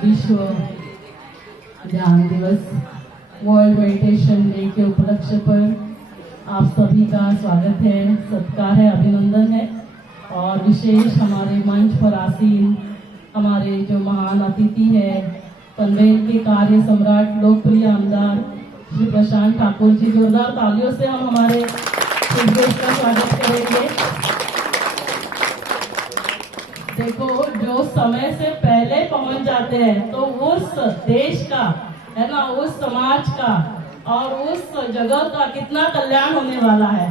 विश्व ध्यान दिवस वर्ल्ड मेडिटेशन डे के उपलक्ष्य पर आप सभी का स्वागत है, सत्कार है, अभिनंदन है। और विशेष हमारे मंच पर आसीन हमारे जो महान अतिथि है, पनवेल के कार्य सम्राट लोकप्रिय आमदार श्री प्रशांत ठाकुर जी, जोरदार तालियों से हम हमारे शिवगेश का स्वागत करेंगे। देखो, जो समय से पहले पहुंच जाते हैं तो उस देश का है ना, उस समाज का और उस जगह का कितना कल्याण होने वाला है।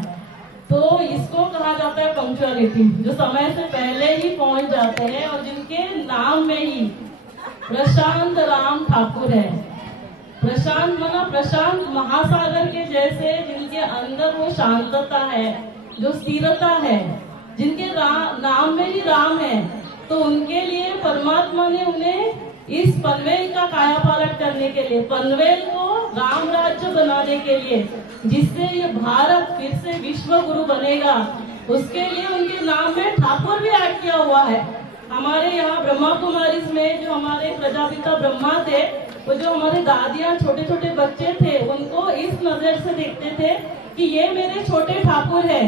तो इसको कहा जाता है पंक्चुअलिटी, जो समय से पहले ही पहुंच जाते हैं और जिनके नाम में ही प्रशांत राम ठाकुर है। प्रशांत माना प्रशांत महासागर के जैसे, जिनके अंदर वो शांतता है, जो स्थिरता है, जिनके नाम में ही राम है। तो उनके लिए परमात्मा ने उन्हें इस पनवेल का कायापालट करने के लिए, पनवेल को राम राज्य बनाने के लिए, जिससे ये भारत फिर से विश्व गुरु बनेगा, उसके लिए उनके नाम में ठाकुर भी ऐड किया हुआ है। हमारे यहाँ ब्रह्मा कुमारी में जो हमारे प्रजापिता ब्रह्मा थे, वो जो हमारे दादियाँ छोटे छोटे बच्चे थे, उनको इस नजर से देखते थे कि ये मेरे छोटे ठाकुर है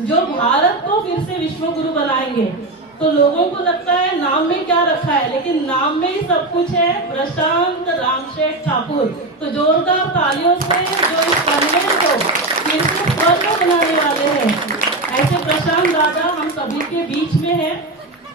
जो भारत को फिर से विश्व गुरु बनाएंगे। तो लोगों को लगता है नाम में क्या रखा है, लेकिन नाम में ही सब कुछ है, प्रशांत रामशेठ ठाकुर। तो जोरदार तालियों से जो इस पनवेल को फिर से स्वर्ग बनाने वाले हैं, ऐसे प्रशांत दादा हम सभी के बीच में है।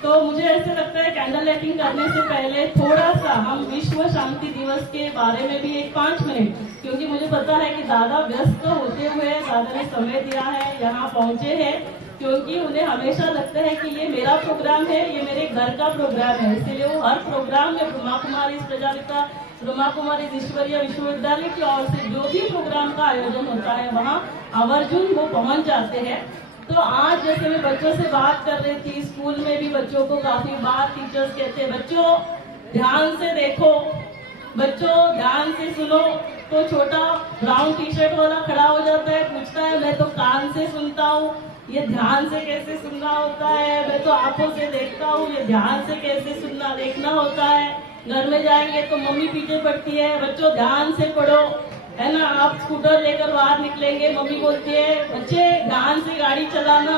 तो मुझे ऐसे लगता है कैंडल लाइटिंग करने से पहले थोड़ा सा हम विश्व शांति दिवस के बारे में भी एक 5 मिनट, क्योंकि मुझे पता है कि दादा व्यस्त होते हुए दादा ने समय दिया है, यहाँ पहुंचे हैं, क्योंकि उन्हें हमेशा लगता है कि ये मेरा प्रोग्राम है, ये मेरे घर का प्रोग्राम है। इसलिए वो हर प्रोग्राम में ब्रह्मा कुमारी प्रजापिता ब्रह्मा कुमारी ईश्वरीय विश्वविद्यालय की ओर से जो भी प्रोग्राम का आयोजन होता है वहाँ आवर्जून वो पहुंच जाते हैं। तो आज जैसे मैं बच्चों से बात कर रही थी, स्कूल में भी बच्चों को काफी बार टीचर्स कहते हैं, बच्चों ध्यान से देखो, बच्चों ध्यान से सुनो। तो छोटा ब्राउन टी शर्ट वाला खड़ा हो जाता है, पूछता है मैं तो कान से सुनता हूँ, ये ध्यान से कैसे सुनना होता है, मैं तो आंखों से देखता हूँ, ये ध्यान से कैसे सुनना देखना होता है। घर में जाएंगे तो मम्मी पीछे पड़ती है, बच्चों ध्यान से पढ़ो, है ना। आप स्कूटर लेकर बाहर निकलेंगे, मम्मी बोलती है बच्चे ध्यान से गाड़ी चलाना,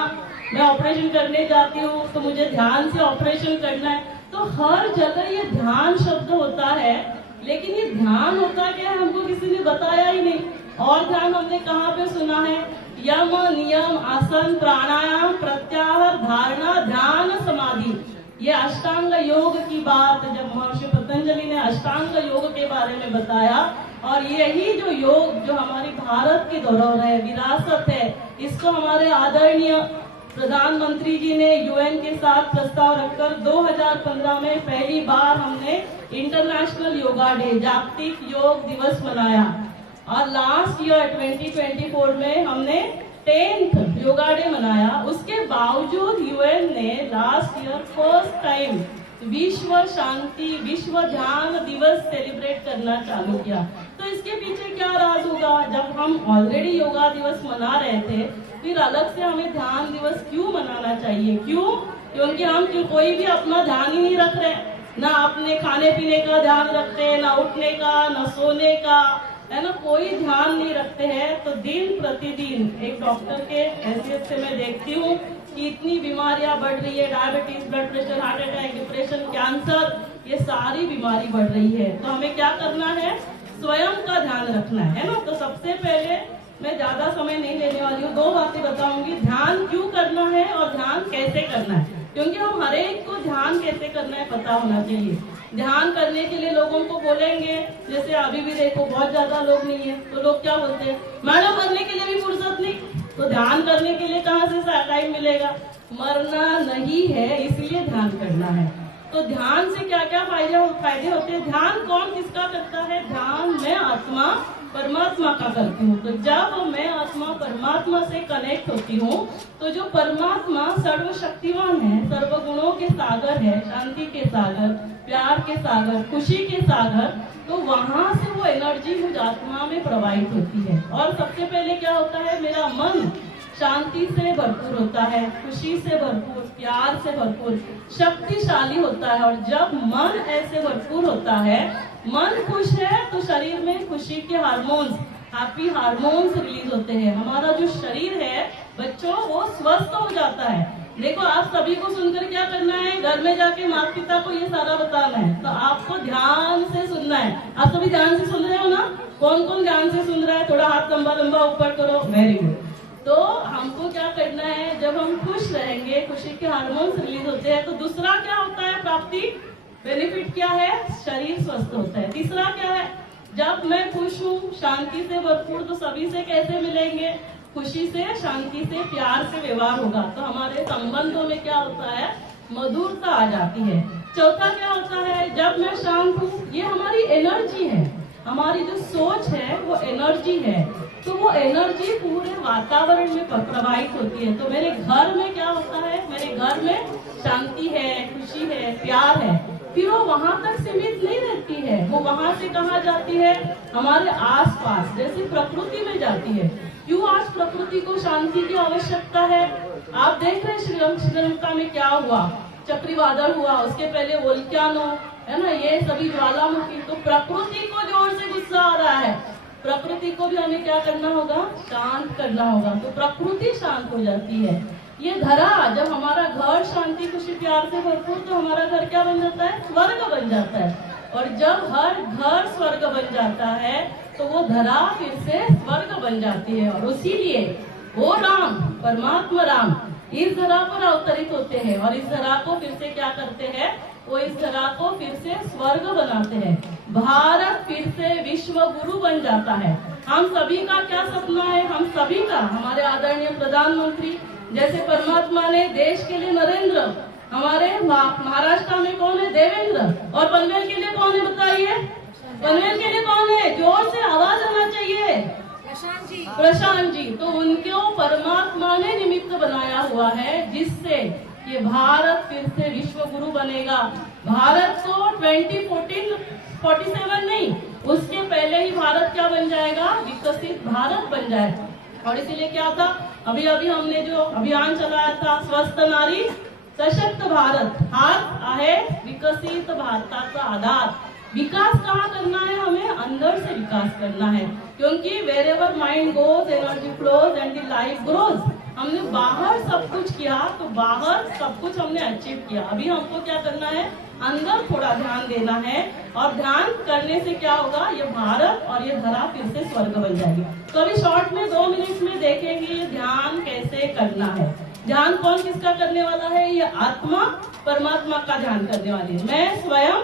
मैं ऑपरेशन करने जाती हूँ तो मुझे ध्यान से ऑपरेशन करना है। तो हर जगह ये ध्यान शब्द होता है, लेकिन ये ध्यान होता क्या है हमको किसी ने बताया ही नहीं। और ध्यान हमने कहाँ पे सुना है, यम नियम आसन प्राणायाम प्रत्याहार धारणा ध्यान समाधि, ये अष्टांग योग की बात जब महर्षि पतंजलि ने अष्टांग योग के बारे में बताया। और यही जो योग जो हमारी भारत की धरोहर है, विरासत है, इसको हमारे आदरणीय प्रधानमंत्री जी ने यूएन के साथ प्रस्ताव रखकर 2015 में पहली बार हमने इंटरनेशनल योगा डे, जागतिक योग दिवस मनाया। और लास्ट ईयर 2024 में हमने 10th योगा डे मनाया। उसके बावजूद यूएन ने लास्ट ईयर फर्स्ट टाइम विश्व शांति विश्व ध्यान दिवस सेलिब्रेट करना चालू किया। तो इसके पीछे क्या राज होगा, जब हम ऑलरेडी योगा दिवस मना रहे थे, फिर अलग से हमें ध्यान दिवस क्यों मनाना चाहिए? क्यों? क्योंकि हम कोई भी अपना ध्यान ही नहीं रख रहे, ना अपने खाने पीने का ध्यान रखते, ना उठने का, ना सोने का, है ना, कोई ध्यान नहीं रखते हैं। तो दिन प्रतिदिन एक डॉक्टर के हैसियत से मैं देखती हूँ कि इतनी बीमारियां बढ़ रही है, diabetes, blood pressure, heart attack, depression, cancer, ये सारी बीमारी बढ़ रही है। तो हमें क्या करना है? स्वयं का ध्यान रखना है ना। तो सबसे पहले मैं ज्यादा समय नहीं लेने वाली हूँ, 2 बातें बताऊंगी, ध्यान क्यों करना है और ध्यान कैसे करना है। क्योंकि हम हर एक को ध्यान कैसे करना है पता होना चाहिए। ध्यान करने के लिए लोगों को बोलेंगे, जैसे अभी भी देखो बहुत ज्यादा लोग नहीं है, तो लोग क्या बोलते हैं, मैडम मरने के लिए भी फुर्सत नहीं, तो ध्यान करने के लिए कहाँ से टाइम मिलेगा? मरना नहीं है, इसलिए ध्यान करना है। तो ध्यान से क्या क्या फायदे होते हैं? ध्यान कौन किसका करता है? ध्यान मैं आत्मा परमात्मा का करती हूँ। तो जब मैं आत्मा परमात्मा से कनेक्ट होती हूँ, तो जो परमात्मा सर्वशक्तिवान है, सर्व गुणों के सागर है, शांति के सागर, प्यार के सागर, खुशी के सागर, तो वहां से वो एनर्जी मुझ आत्मा में प्रवाहित होती है। और सबसे पहले क्या होता है, मेरा मन शांति से भरपूर होता है, खुशी से भरपूर, प्यार से भरपूर, शक्तिशाली होता है। और जब मन ऐसे भरपूर होता है, मन खुश है तो शरीर में खुशी के हार्मोन्स, हैप्पी हार्मोन्स रिलीज होते हैं। हमारा जो शरीर है बच्चों वो स्वस्थ हो जाता है। देखो आप सभी को सुनकर क्या करना है, घर में जाके माता पिता को ये सारा बताना है। तो आपको ध्यान से सुनना है। आप सभी ध्यान से सुन रहे हो ना? कौन कौन ध्यान से सुन रहा है? थोड़ा हाथ लंबा लंबा ऊपर करो, वेरी गुड। तो हमको क्या करना है, जब हम खुश रहेंगे, खुशी के हार्मोन्स रिलीज होते हैं, तो दूसरा क्या होता है प्राप्ति, बेनिफिट क्या है, शरीर स्वस्थ होता है। तीसरा क्या है, जब मैं खुश हूँ, शांति से भरपूर, तो सभी से कैसे मिलेंगे, खुशी से, शांति से, प्यार से व्यवहार होगा। तो हमारे संबंधों में क्या होता है, मधुरता आ जाती है। चौथा क्या होता है, जब मैं शांत हूँ, ये हमारी एनर्जी है, हमारी जो सोच है वो एनर्जी है, तो वो एनर्जी पूरे वातावरण में प्रवाहित होती है। तो मेरे घर में क्या होता है, मेरे घर में शांति है, खुशी है, प्यार है, फिर वो वहां तक सीमित नहीं रहती है, वो वहां से कहाँ जाती है, हमारे आसपास, जैसे प्रकृति में जाती है। क्यों आज प्रकृति को शांति की आवश्यकता है? आप देख रहे हैं श्रीलंका में क्या हुआ, चक्रवादल हुआ, उसके पहले वोल्केनो है ना, ये सभी ज्वालामुखी। तो प्रकृति को जोर से गुस्सा आ रहा है, प्रकृति को भी हमें क्या करना होगा, शांत करना होगा। तो प्रकृति शांत हो जाती है। ये धरा, जब हमारा घर शांति खुशी प्यार से भरपूर, तो हमारा घर क्या बन जाता है, स्वर्ग बन जाता है। और जब हर घर स्वर्ग बन जाता है तो वो धरा फिर से स्वर्ग बन जाती है। और इसीलिए वो राम, परमात्मा राम इस धरा पर अवतरित होते हैं और इस धरा को फिर से क्या करते हैं, वो इस धरा को फिर से स्वर्ग बनाते हैं। भारत फिर से विश्व गुरु बन जाता है। हम सभी का क्या सपना है, हम सभी का, हमारे आदरणीय प्रधानमंत्री जैसे परमात्मा ने देश के लिए नरेंद्र, हमारे महाराष्ट्र में कौन है, देवेंद्र, और पनवेल के लिए कौन है बताइए, पनवेल के लिए कौन है, जोर से आवाज आना चाहिए, प्रशांत जी। तो उनको परमात्मा ने निमित्त बनाया हुआ है, जिससे ये भारत फिर से विश्व गुरु बनेगा। भारत को 2047 नहीं, उसके पहले ही भारत क्या बन जाएगा, विकसित भारत बन जाएगा। और इसीलिए क्या था, अभी अभी हमने जो अभियान चलाया था, स्वस्थ नारी सशक्त भारत, हात आहे विकसित भारताचा आधार। विकास कहाँ करना है, हमें अंदर से विकास करना है, क्योंकि wherever mind goes energy flows and the life grows. हमने बाहर सब कुछ किया तो बाहर सब कुछ हमने अचीव किया। अभी हमको क्या करना है, अंदर थोड़ा ध्यान देना है, और ध्यान करने से क्या होगा, ये भारत और ये धरा फिर से स्वर्ग बन जाएगी। तो अभी शॉर्ट में 2 मिनट में देखेंगे ये ध्यान कैसे करना है। ध्यान कौन किसका करने वाला है, ये आत्मा परमात्मा का ध्यान करने वाली है। मैं स्वयं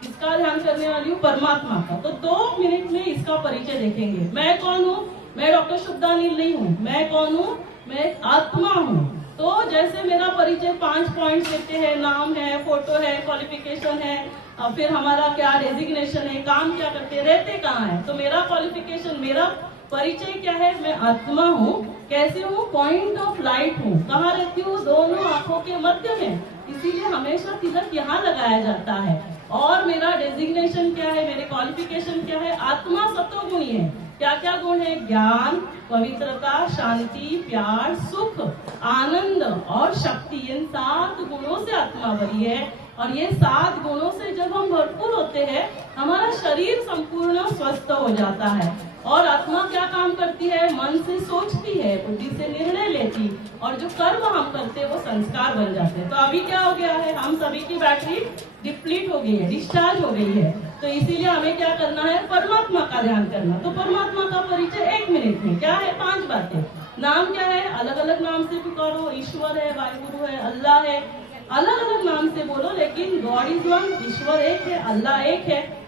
किसका ध्यान करने वाली हूँ, परमात्मा का। तो 2 मिनट में इसका परिचय देखेंगे। मैं कौन हूँ, मैं डॉक्टर शुभदानील नहीं हूँ। मैं कौन हूँ, मैं आत्मा हूँ। तो जैसे मेरा परिचय 5 पॉइंट्स देते हैं, नाम है, फोटो है, क्वालिफिकेशन है, और फिर हमारा क्या डेजिग्नेशन है, काम क्या करते, रहते कहाँ है। तो मेरा क्वालिफिकेशन, मेरा परिचय क्या है, मैं आत्मा हूँ। कैसे हूँ, पॉइंट ऑफ लाइट हूँ। कहाँ रहती हूँ, दोनों आंखों के मध्य में, इसीलिए हमेशा तिलक यहाँ लगाया जाता है। और मेरा डेजिग्नेशन क्या है, मेरे क्वालिफिकेशन क्या है, आत्मा सत्वगुणी है। क्या क्या गुण है, ज्ञान, पवित्रता, शांति, प्यार, सुख, आनंद और शक्ति। इन 7 गुणों से आत्मा भरी है। और ये 7 गुणों से जब हम भरपूर होते हैं, हमारा शरीर संपूर्ण स्वस्थ हो जाता है। और आत्मा क्या काम करती है, मन से सोचती है, बुद्धि से निर्णय लेती, और जो कर्म हम करते हैं वो संस्कार बन जाते हैं। तो अभी क्या हो गया है, हम सभी की बैटरी डिप्लीट हो गई है, डिस्चार्ज हो गई है। तो इसीलिए हमें क्या करना है, परमात्मा का ध्यान करना। तो परमात्मा का परिचय 1 मिनट में क्या है, 5 बातें। नाम क्या है, अलग अलग नाम से पुकारो, ईश्वर है, वाहिगुरु है, अल्लाह है, अलग अलग नाम से बोलो, लेकिन गॉड इज वन, ईश्वर एक है, अल्लाह एक है।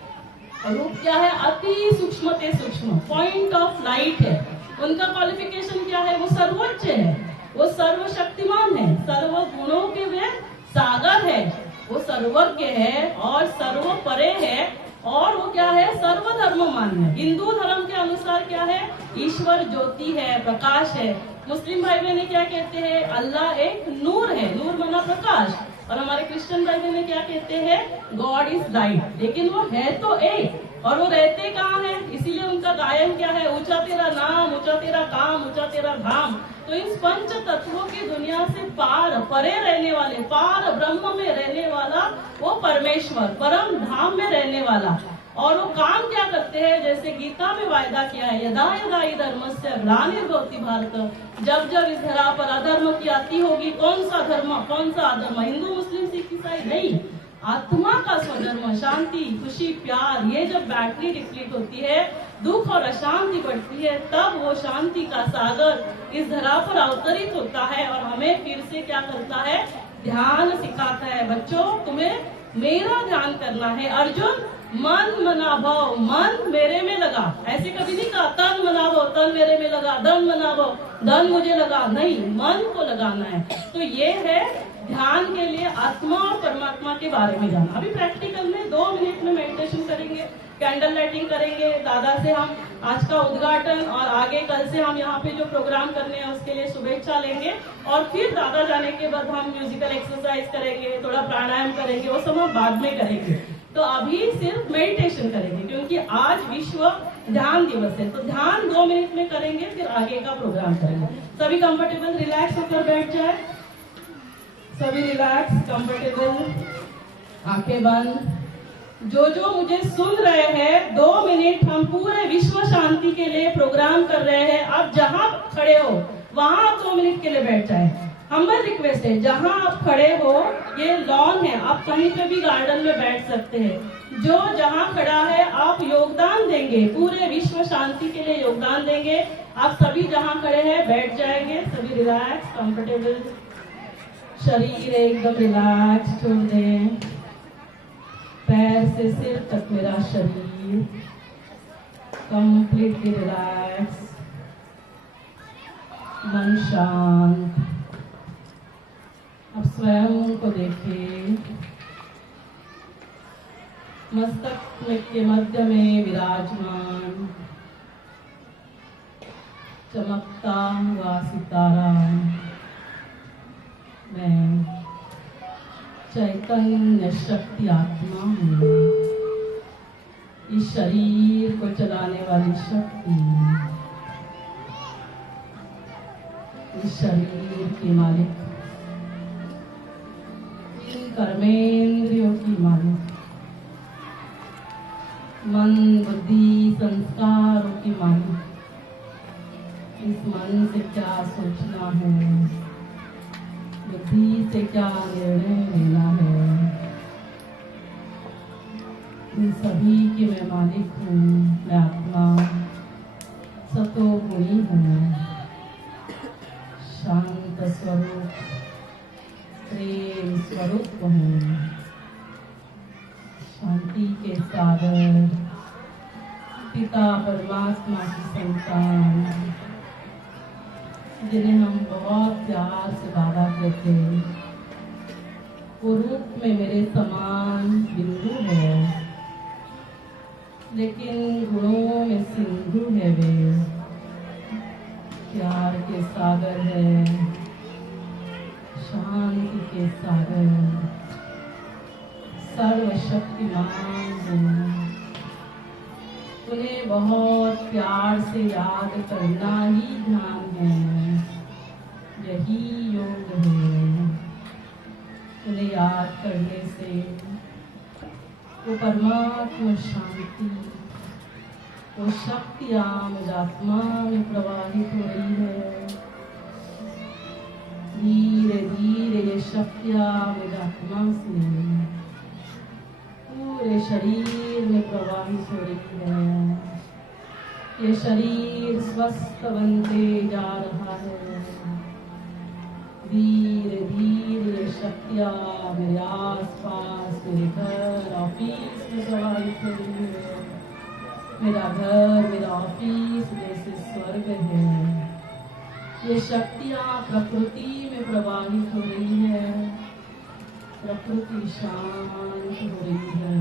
रूप क्या है, अति सूक्ष्म ते सूक्ष्म, पॉइंट ऑफ लाइट है। उनका क्वालिफिकेशन क्या है, वो सर्वोच्च है, वो सर्वशक्तिमान है, सर्व गुणों के वे सागर है, वो सर्वज्ञ है और सर्व परे है। और वो क्या है, सर्वधर्म मान्य। हिंदू धर्म के अनुसार क्या है, ईश्वर ज्योति है, प्रकाश है। मुस्लिम भाई बहन क्या कहते हैं, अल्लाह एक नूर है, नूर माना प्रकाश। और हमारे क्रिश्चियन बाइबल में क्या कहते हैं, गॉड इज लाइट, लेकिन वो है तो एक और वो रहते कहाँ है, इसीलिए उनका गायन क्या है, ऊंचा तेरा नाम, ऊंचा तेरा काम, ऊंचा तेरा धाम। तो इन पंच तत्वों की दुनिया से पार परे रहने वाले, पार ब्रह्म में रहने वाला वो परमेश्वर, परम धाम में रहने वाला। और वो काम क्या करते हैं, जैसे गीता में वायदा किया है, यदा यदा हि धर्मस्य ग्लानिर्भवति भारत, जब जब इस धरा पर अधर्म की आती होगी, कौन सा धर्म कौन सा अधर्म, हिंदू मुस्लिम सिख ईसाई नहीं, आत्मा का स्वधर्म, शांति खुशी प्यार, ये जब बैटरी डिप्लीट होती है, दुख और अशांति बढ़ती है, तब वो शांति का सागर इस धरा पर अवतरित होता है और हमें फिर से क्या करता है, ध्यान सिखाता है। बच्चों तुम्हें मेरा ध्यान करना है। अर्जुन मन मना भाव, मन मेरे में लगा, ऐसे कभी नहीं कहा तन मना भाव, तन मेरे में लगा, धन मना भाव, धन मुझे लगा, नहीं, मन को लगाना है। तो ये है ध्यान के लिए आत्मा और परमात्मा के बारे में जाना। अभी प्रैक्टिकल में 2 मिनट में मेडिटेशन करेंगे, कैंडल लाइटिंग करेंगे, दादा से हम आज का उद्घाटन और आगे कल से हम यहाँ पे जो प्रोग्राम करने हैं उसके लिए शुभेच्छा लेंगे और फिर दादा जाने के बाद हम म्यूजिकल एक्सरसाइज करेंगे, थोड़ा प्राणायाम करेंगे, वो सब हम बाद में करेंगे। तो अभी सिर्फ मेडिटेशन करेंगे क्योंकि आज विश्व ध्यान दिवस है। तो ध्यान 2 मिनट में करेंगे, फिर आगे का प्रोग्राम करेंगे। सभी कंफर्टेबल रिलैक्स होकर बैठ जाए, सभी रिलैक्स कंफर्टेबल, आंखें बंद। जो मुझे सुन रहे हैं, 2 मिनट हम पूरे विश्व शांति के लिए प्रोग्राम कर रहे हैं। आप जहां खड़े हो वहां आप 2 मिनट के लिए बैठ जाए। हम्बल रिक्वेस्ट है, जहां आप खड़े हो, ये लॉन है, आप कहीं पे भी गार्डन में बैठ सकते हैं। जो जहां खड़ा है आप योगदान देंगे, पूरे विश्व शांति के लिए योगदान देंगे। आप सभी जहां खड़े हैं बैठ जाएंगे, सभी रिलैक्स कंफर्टेबल, शरीर एकदम रिलैक्स छोड़ दें, पैर से सिर तक मेरा शरीर कंप्लीटली रिलैक्स, मन शांत। अब स्वयं को देखिए, मस्तक के मध्य में विराजमान चमकता हुआ सितारा, मैं चैतन्य शक्ति आत्मा हूँ, इस शरीर को चलाने वाली शक्ति, इस शरीर की मालिक, इन कर्मेंद्रियों की मालिक, मन बुद्धि संस्कारों की मालिक। इस मन से क्या सोचना है, बुद्धि से क्या निर्णय लेना है, इन सभी की मैं मालिक हूँ। मैं आत्मा सतोगुणी हूँ, शांत स्वरूप प्रेम स्वरूप हूँ, शांति के सागर पिता परमात्मा की संतान, जिन्हें हम बहुत प्यार से बाबा कहते हैं। वो रूप में मेरे समान बिंदु है, लेकिन गुणों में सिंधु है। वे प्यार के सागर है, शांति के सागर, सर्वशक्तिमान है। उन्हें बहुत प्यार से याद करना ही ध्यान है, यही योग है। उन्हें याद करने से वो परमात्मा शांति, वो शक्तियाँ मुझ आत्मा में प्रवाहित हो रही है। धीरे धीरे ये शक्तियाँ मुझ आत्मा से पूरे शरीर में प्रवाहित हो रही है। ये शरीर स्वस्थ बनते जा रहा है। धीरे धीरे ये शक्तियाँ मेरे आसपास, मेरे घर ऑफिस में प्रवाहित हो रही है। मेरा घर, मेरा ऑफिस जैसे स्वर्ग है। ये शक्तियाँ प्रकृति में प्रवाहित हो रही है। प्रकृति शांत हो रही है।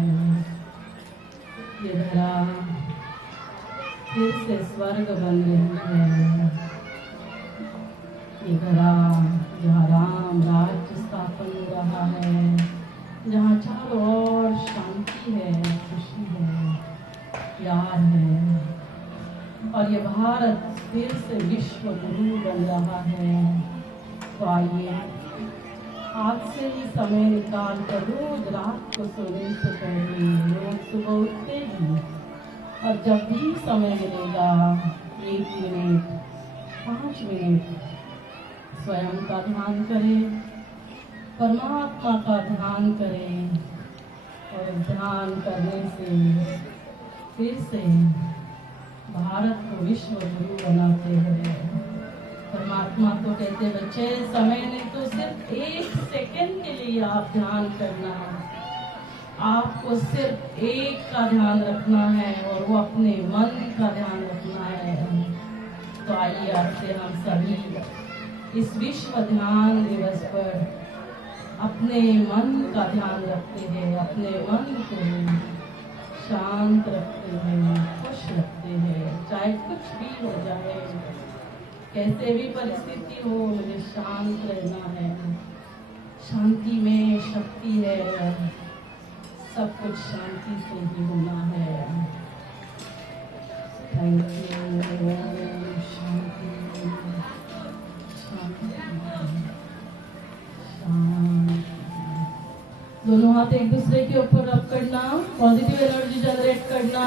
ये धरा फिर से स्वर्ग बन रही है। ये धरा जहाँ राम राज्य स्थापन हो रहा है, तैयार है और ये भारत फिर से विश्व गुरु बन रहा है। तो आइए आज से ही समय निकाल कर रोज रात को सोने से पहले, रोज सुबह उठते ही और जब भी समय मिलेगा 1 मिनट 5 मिनट स्वयं का ध्यान करें, परमात्मा का ध्यान करें और ध्यान करने से फिर से भारत को विश्व गुरु बनाते हैं। परमात्मा तो कहते बच्चे समय नहीं तो सिर्फ 1 सेकंड के लिए आप ध्यान करना है, आपको सिर्फ एक का ध्यान रखना है और वो अपने मन का ध्यान रखना है। तो आइए आज से हम सभी इस विश्व ध्यान दिवस पर अपने मन का ध्यान रखते हैं, अपने मन को शांत रखते हैं, खुश रखते हैं, चाहे कुछ भी हो जाए, कैसे भी परिस्थिति हो, मुझे शांत रहना है। शांति में शक्ति है, सब कुछ शांति से ही होना है। Thank you. शांति शांति शांति। दोनों हाथ एक दूसरे के ऊपर रब करना, पॉजिटिव एनर्जी जनरेट करना,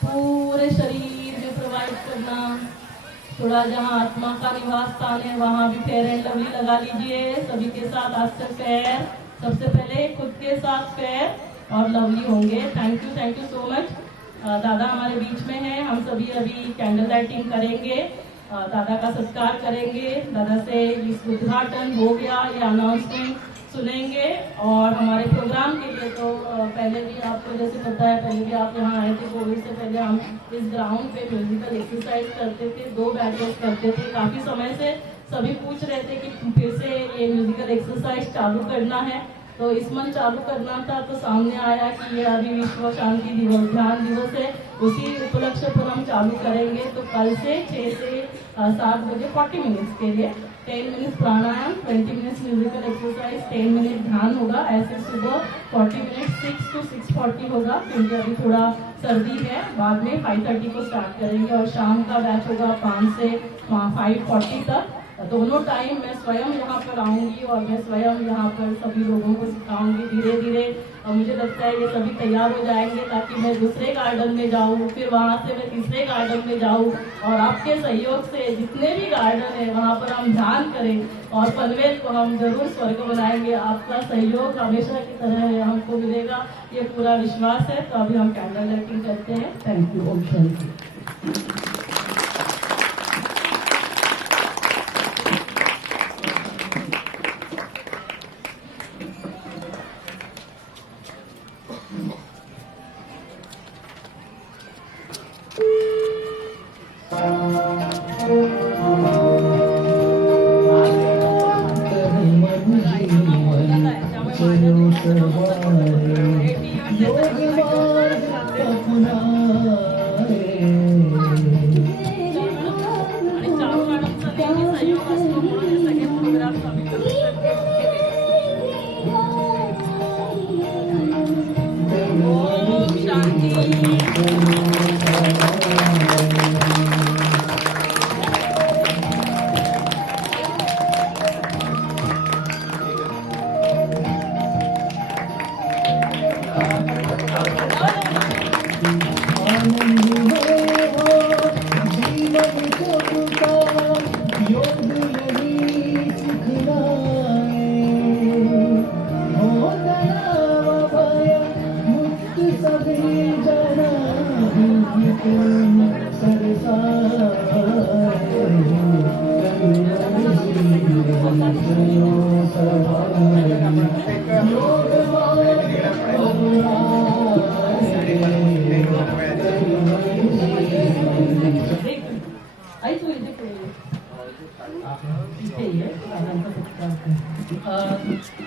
पूरे शरीर में प्रोवाइड करना। थोड़ा जहाँ आत्मा का निवास स्थान है वहाँ भी फेयर एंड लवली लगा लीजिए सभी के साथ। आज से फेयर, सबसे पहले खुद के साथ फेयर और लवली होंगे। Thank you so much. दादा हमारे बीच में हैं, हम सभी अभी कैंडल लाइटिंग करेंगे, दादा का सत्कार करेंगे। दादा से इस उद्घाटन हो गया, ये अनाउंसमेंट सुनेंगे। और हमारे प्रोग्राम के लिए तो पहले भी आपको जैसे पता है, पहले भी आप यहाँ आए थे, कोविड से पहले हम इस ग्राउंड पे म्यूजिकल एक्सरसाइज करते थे, 2 बैचेस करते थे। काफ़ी समय से सभी पूछ रहे थे कि फिर से ये म्यूजिकल एक्सरसाइज चालू करना है, तो इस मंथ चालू करना था। तो सामने आया कि ये अभी विश्व शांति दिवस ध्यान दिवस है, उसी उपलक्ष्य पर हम चालू करेंगे। तो कल से 6 से 7 बजे 40 मिनट्स के लिए 10 मिनट्स प्राणायाम, 20 मिनट्स म्यूजिकल एक्सरसाइज, 10 मिनट ध्यान होगा। ऐसे सुबह 40 मिनट 6 to 6:40 होगा, क्योंकि अभी थोड़ा सर्दी है। बाद में 5:30 को स्टार्ट करेंगे और शाम का बैच होगा 5 से 5:40 तक। दोनों टाइम मैं स्वयं यहाँ पर आऊँगी और मैं स्वयं यहाँ पर सभी लोगों को सिखाऊंगी धीरे धीरे। और मुझे लगता है ये सभी तैयार हो जाएंगे ताकि मैं दूसरे गार्डन में जाऊँ, फिर वहाँ से मैं तीसरे गार्डन में जाऊँ और आपके सहयोग से जितने भी गार्डन है वहाँ पर हम ध्यान करें और पनवेल को हम जरूर स्वर्ग बनाएंगे। आपका सहयोग हमेशा की तरह हमको मिलेगा, ये पूरा विश्वास है। तो अभी हम कैंडल लाइटिंग करते हैं। Thank you. ओम शांति।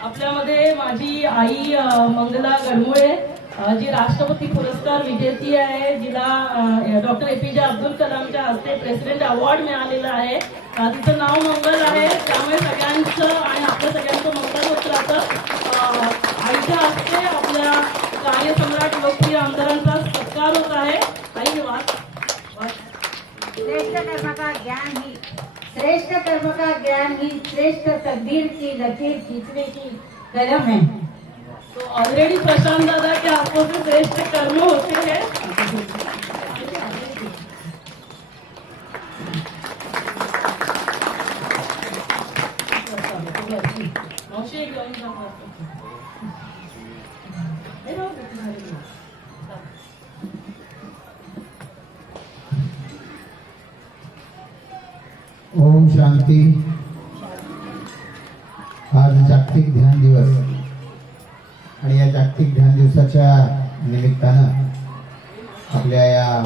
आपल्यामध्ये माझी आई मंगला गडमुळे जी राष्ट्रपती पुरस्कार विजेती आहे, जिला डॉक्टर APJ अब्दुल कलामच्या हस्ते प्रेसिडेंट अवॉर्ड मिळालेला आहे। तिचं नाव मंगल आहे, त्यामुळे सगळ्यांचं आणि आपल्या सगळ्यांचं मंगल होत राहतं। आईच्या हस्ते आपल्या कार्यसम्राट लोकप्रिय आमदारांचा सत्कार होत आहे। श्रेष्ठ कर्म का ज्ञान ही श्रेष्ठ तकदीर की लकीर खींचने की कलम है। तो ऑलरेडी प्रशांत दादा के हाथों से श्रेष्ठ कर्म होते हैं। ओम शांती। आज जागतिक ध्यान दिवस आणि या जागतिक ध्यान दिवसाच्या निमित्तानं आपल्या या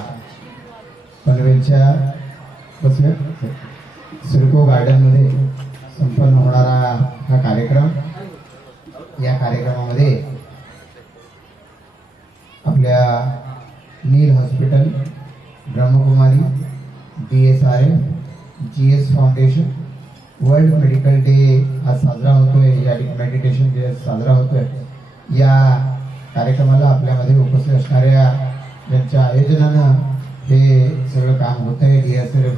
पनवेलच्या सिडको गार्डन मध्ये संपन्न होणारा हा कार्यक्रम, या कार्यक्रमामध्ये आपल्या Neel hospital, Brahmakumari, DSRF, GS foundation, world medical day आज साजरा होतोय, या मेडिटेशन डे साजरा होतोय। या कार्यक्रमाला आपल्यामध्ये उपस्थित असणाऱ्या ज्यांच्या आयोजनानं हे सगळं काम होतंय, DSRF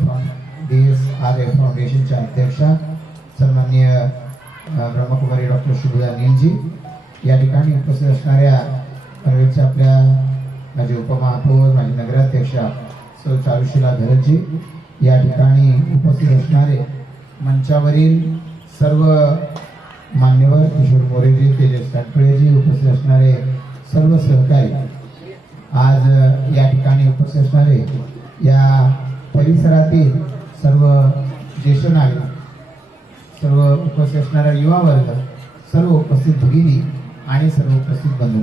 फाउंडेशनच्या अध्यक्षा सन्माननीय ब्रह्मकुमारी डॉक्टर शुभदा नीलजी, या ठिकाणी उपस्थित असणाऱ्या पनवेलच्या आपल्या माझे उपमहापौर, माझी नगराध्यक्षा सौ चारुशीला धरजी, या ठिकाणी उपस्थित असणारे मंचावरील सर्व मान्यवर, किशोर मोरेजी, तेजस काटकळेजी, उपस्थित असणारे सर्व सहकारी, आज या ठिकाणी उपस्थित असणारे या परिसरातील सर्व ज्येष्ठ नागरिक, सर्व उपस्थित असणारा युवा वर्ग, सर्व उपस्थित भगिनी आणि सर्व उपस्थित बंधू,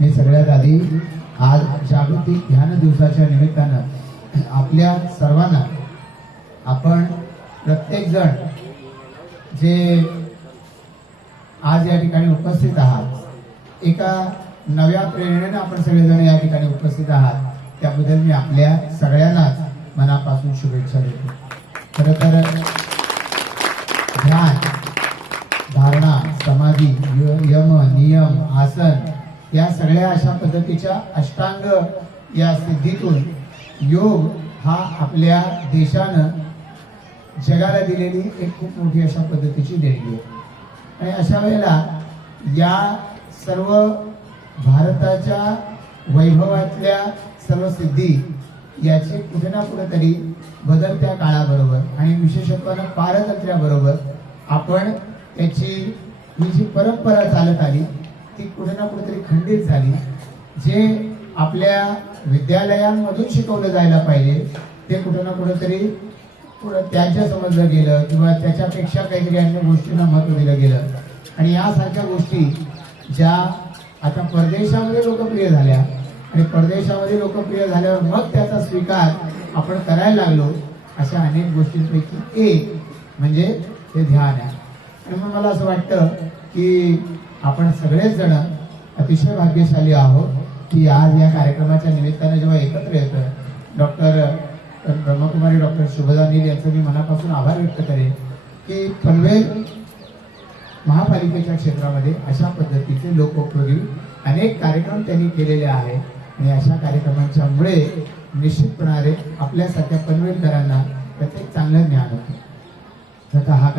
मी सगळ्यात आधी आज जागतिक ध्यान दिवसाच्या निमित्तानं आपल्या सर्वांना, आपण प्रत्येक जण जे आज या ठिकाणी उपस्थित आहात, एका नव्या प्रेरणेने आपण सगळेजण या ठिकाणी उपस्थित आहात, त्याबद्दल मी आपल्या सगळ्यांनाच मनापासून शुभेच्छा देतो। खरं तर ध्यान, धारणा, समाधी, यम, नियम, आसन या सगळ्या अशा पद्धतीच्या अष्टांग या सिद्धीतून योग हा आपल्या देशानं जगाला दिलेली एक खूप मोठी अशा पद्धतीची देणगी आहे। आणि अशा वेळेला या सर्व भारताच्या वैभवातल्या सर्व सिद्धी याचे कुठे ना कुठेतरी बदलत्या काळाबरोबर आणि विशेषत्वानं पारतंत्र्याबरोबर आपण त्याची ही जी परंपरा चालत आली ती कुठे ना कुठेतरी खंडित झाली। जे आपल्या विद्यालयांमधून शिकवलं जायला पाहिजे ते कुठे ना कुठेतरी त्याच्या समजलं गेलं किंवा त्याच्यापेक्षा काहीतरी अन्य गोष्टींना महत्त्व दिलं गेलं। आणि यासारख्या गोष्टी ज्या आता परदेशामध्ये लोकप्रिय झाल्या आणि परदेशामध्ये लोकप्रिय झाल्यावर मग त्याचा स्वीकार आपण करायला लागलो, अशा अनेक गोष्टींपैकी एक म्हणजे हे ध्यान आहे। आणि मग मला असं वाटतं की आपण सगळेच जण अतिशय भाग्यशाली आहोत की आज या कार्यक्रमाच्या निमित्तानं जेव्हा एकत्र येतोय, डॉक्टर ब्रह्मकुमारी डॉक्टर शुभदा नील यांचं मी मनापासून आभार व्यक्त करेन की पनवेल महापालिकेच्या क्षेत्रामध्ये अशा पद्धतीचे लोकोपयोगी अनेक कार्यक्रम त्यांनी केलेले आहेत आणि अशा कार्यक्रमांच्या मुळे निश्चितपणे आपल्यासारख्या पनवेलकरांना त्याचे चांगलं ज्ञान होतं। आता हा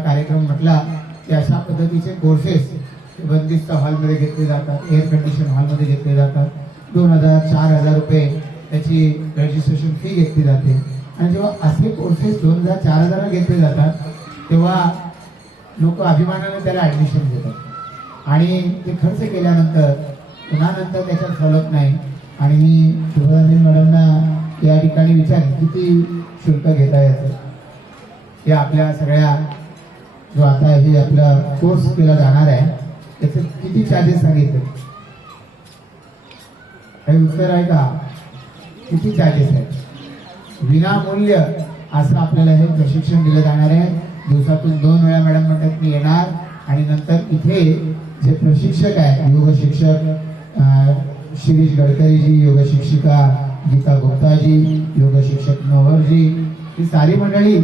कार्यक्रम म्हटला की अशा पद्धतीचे कोर्सेस बंदिस्त हॉलमध्ये घेतले जातात, एअर कंडिशन हॉलमध्ये घेतले जातात, 2000-4000 रुपये त्याची रजिस्ट्रेशन फी घेतली जाते। आणि जेव्हा असे कोर्सेस 2000-4000 घेतले जातात तेव्हा लोक अभिमानाने त्याला ऍडमिशन घेतात आणि ते खर्च केल्यानंतर पुन्हा नंतर त्याच्यात फॉलोअप नाही। आणि मी शुभदा नील मॅडमना या ठिकाणी विचारेन किती शुल्क घेता याचं, हे आपल्या सगळ्या जो आता हे आपला कोर्स केला जाणार आहे त्याचे किती चार्जेस सांगितले, काही उत्तर आहे का? किती चार्जेस आहेत? विनामूल्य असं आपल्याला हे प्रशिक्षण दिलं जाणार आहे। दिवसातून 2 वेळा मॅडम म्हणतात मी येणार आणि नंतर इथे जे प्रशिक्षक आहेत, योग शिक्षक शिरीष गडकरीजी, योग शिक्षिका गीता गुप्ताजी, योग शिक्षक नवरजी, ही सारी मंडळी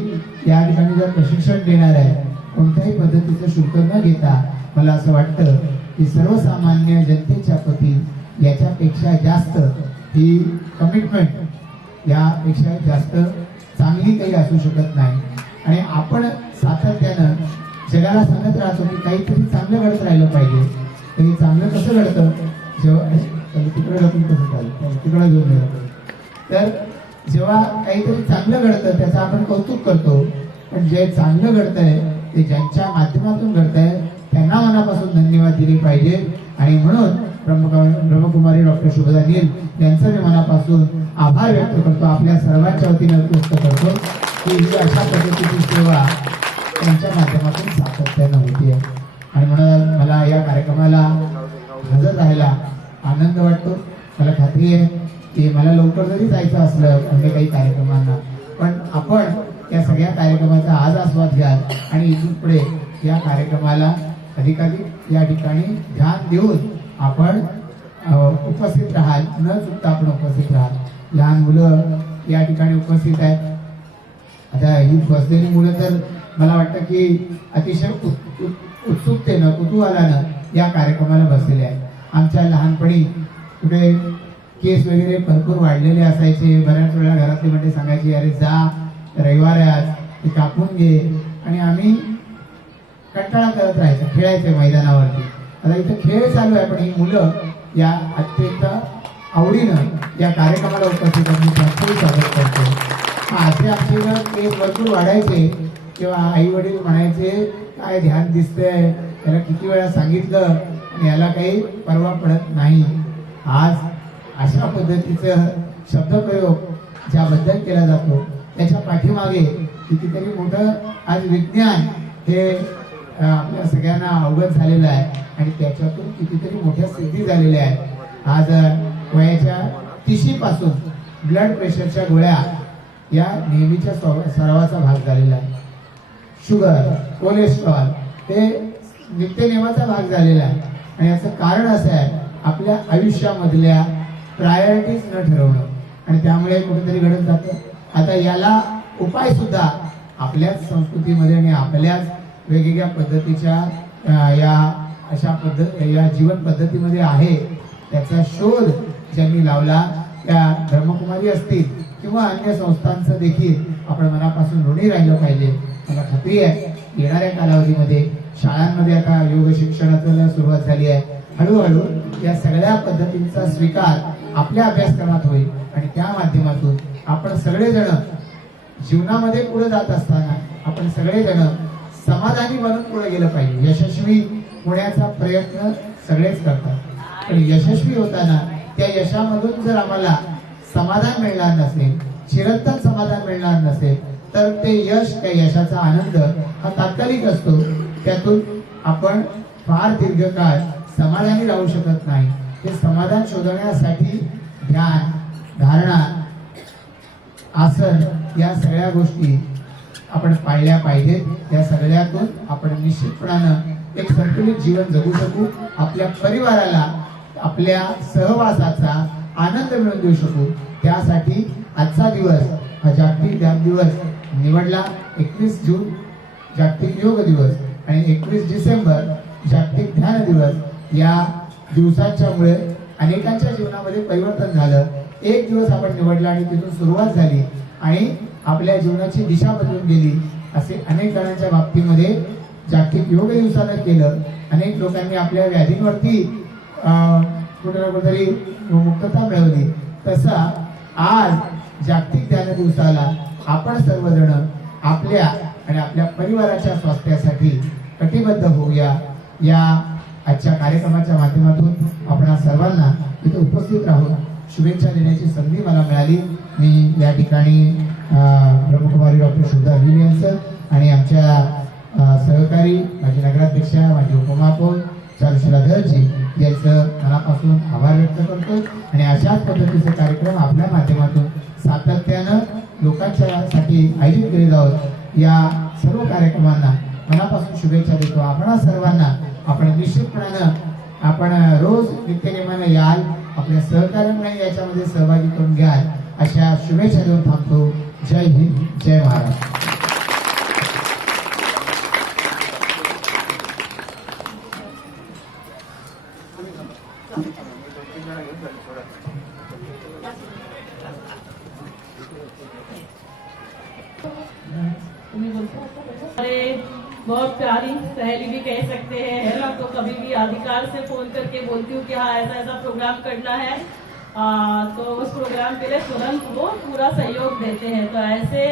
या ठिकाणी जर प्रशिक्षण देणार आहे कोणत्याही पद्धतीचं शुल्क न घेता, मला असं वाटतं की सर्वसामान्य जनतेच्या प्रती याच्यापेक्षा जास्त ही कमिटमेंट यापेक्षा जास्त चांगली काही असू शकत नाही. आणि आपण सातत्यानं जगाला सांगत राहतो की काहीतरी चांगलं घडत राहिलं पाहिजे. तरी चांगलं कसं घडतं जेव्हा तिकडे ढकलून कसं चालेल तिकडे घेऊन गेलं. तर जेव्हा काहीतरी चांगलं घडतं त्याचं आपण कौतुक करतो. पण जे चांगलं घडतंय ते ज्यांच्या माध्यमातून घडतंय त्यांना मनापासून धन्यवाद दिले पाहिजे. आणि म्हणून ब्रह्मकुमारी डॉक्टर शुभदा नील यांचं मी मनापासून आभार व्यक्त करतो. आपल्या सर्वांच्या वतीने व्यक्त करतो की ही अशा पद्धतीची सेवा त्यांच्या माध्यमातून सातत्यानं होती आहे. आणि म्हणून मला या कार्यक्रमाला हजर राहायला आनंद वाटतो. मला खात्री आहे की मला लवकर जरी जायचं असलं अन्य काही कार्यक्रमांना पण आपण या सगळ्या कार्यक्रमाचा आज आस्वाद घ्याल आणि इथून पुढे या कार्यक्रमाला अधिकाधिक या ठिकाणी ध्यान देऊन आपण उपस्थित राहाल. न चुकता आपण उपस्थित राहाल. लहान मुलं या ठिकाणी उपस्थित आहेत. आता ही बसलेली मुलं तर मला वाटतं की अतिशय उत्सुकतेनं कुतूहलानं या कार्यक्रमाला बसलेले आहेत. आमच्या लहानपणी कुठे केस वगैरे भरपूर वाढलेले असायचे. बऱ्याच वेळा घरातले म्हणजे सांगायचे अरे जा रविवार आहे आज ते कापून घे. आणि आम्ही कंटाळा करत राहायचं खेळायचं मैदानावरती. आता इथं खेळ चालू आहे पण ही मुलं या अत्यंत आवडीनं या कार्यक्रमाला उपस्थित त्यांचंही स्वागत करतो. असे आमचे केस भरपूर वाढायचे किंवा आई वडील म्हणायचे काय ध्यान दिसतंय त्याला किती वेळा सांगितलं आणि याला काही परवा पडत नाही. आज अशा पद्धतीचं शब्दप्रयोग ज्याबद्दल केला जातो त्याच्या पाठीमागे कितीतरी मोठं आज विज्ञान हे आपल्या सगळ्यांना अवगत झालेलं आहे आणि त्याच्यातून कितीतरी मोठ्या सिद्धी झालेल्या आहेत. आज वयाच्या 30 पासून ब्लड प्रेशरच्या गोळ्या या नेहमीच्या सरावाचा भाग झालेला आहे. शुगर कोलेस्ट्रॉल हे नित्यनेमाचा भाग झालेला आहे. आणि याचं कारण असं आहे आपल्या आयुष्यामधल्या प्रायोरिटीज न ठरवणं आणि त्यामुळे कुठेतरी घडत जातं. आता याला उपाय सुद्धा आपल्याच संस्कृतीमध्ये आणि आपल्याच वेगवेगळ्या पद्धतीच्या या अशा या जीवन पद्धतीमध्ये आहे. त्याचा शोध ज्यांनी लावला त्या ब्रह्मकुमारी असतील किंवा अन्य संस्थांचं देखील आपण मनापासून ऋणी राहिलं पाहिजे. मला खात्री आहे येणाऱ्या कालावधीमध्ये शाळांमध्ये आता योग शिक्षणाला सुरुवात झाली आहे. हळूहळू या सगळ्या पद्धतींचा स्वीकार आपल्या अभ्यासक्रमात होईल आणि त्या माध्यमातून आपण सगळेजण जीवनामध्ये पुढे जात असताना आपण सगळेजण समाधानी बनून पुढे गेलं पाहिजे. यशस्वी होण्याचा प्रयत्न सगळेच करतात पण यशस्वी होताना त्या यशामधून जर आम्हाला समाधान मिळणार नसेल चिरंतन समाधान मिळणार नसेल तर ते यश त्या यशाचा आनंद हा तात्कालिक असतो. त्यातून आपण फार दीर्घकाळ समाधानी राहू शकत नाही. ते समाधान शोधण्यासाठी ध्यान धारणा आसन या सगळ्या गोष्टी आपण पाळल्या पाहिजेत. या सगळ्यातून आपण निश्चितपणानं एक संतुलित जीवन जगू शकू. आपल्या परिवाराला आपल्या सहवासाचा आनंद मिळवून देऊ शकू. त्यासाठी आजचा दिवस हा जागतिक ध्यान दिवस निवडला. 21 जून जागतिक योग दिवस आणि 21 डिसेंबर जागतिक ध्यान दिवस या दिवसांच्यामुळे अनेकांच्या जीवनामध्ये परिवर्तन झालं. एक दिवस आपण निवडला आणि तिथून सुरुवात झाली आणि आपल्या जीवनाची दिशा बदलून गेली. असे अनेक जणांच्या बाबतीमध्ये जागतिक योग दिवसानं केलं. अनेक लोकांनी आपल्या व्याधींवरती कुठे ना कुठेतरी मुक्तता मिळवली. तसा आज जागतिक ध्यान दिवसाला आपण सर्वजण आपल्या आणि आपल्या परिवाराच्या स्वास्थ्यासाठी कटिबद्ध होऊया. या आजच्या कार्यक्रमाच्या माध्यमातून आपण सर्वांना इथे उपस्थित राहून शुभेच्छा देण्याची संधी मला मिळाली. मी या ठिकाणी ब्रह्मकुमारी डॉक्टर शुभदा नील यांचं आणि आमच्या सहकारी माझी नगराध्यक्षा माझी उपमहापौर चारुशीला धरजी यांचं मनापासून आभार व्यक्त करतो. आणि अशाच पद्धतीचे कार्यक्रम आपल्या माध्यमातून सातत्यानं लोकांच्यासाठी आयोजित केले जावं. या सर्व कार्यक्रमांना मनापासून शुभेच्छा देतो. आपणा सर्वांना आपण निश्चितपणानं आपण रोज नित्यनेमानं याल आपल्या सहकार्यांना याच्यामध्ये सहभागी करून घ्याल अशा शुभेच्छा देऊन थांबतो. जय हिंद जय महाराष्ट्र. अरे बहुत प्यारी सहेली भी कह सकते हैं, है ना। तो कभी भी अधिकार से फोन करके बोलती हूँ कि हाँ ऐसा ऐसा प्रोग्राम करना है, तो उस प्रोग्राम के लिए तुरंत वो पूरा सहयोग देते हैं। तो ऐसे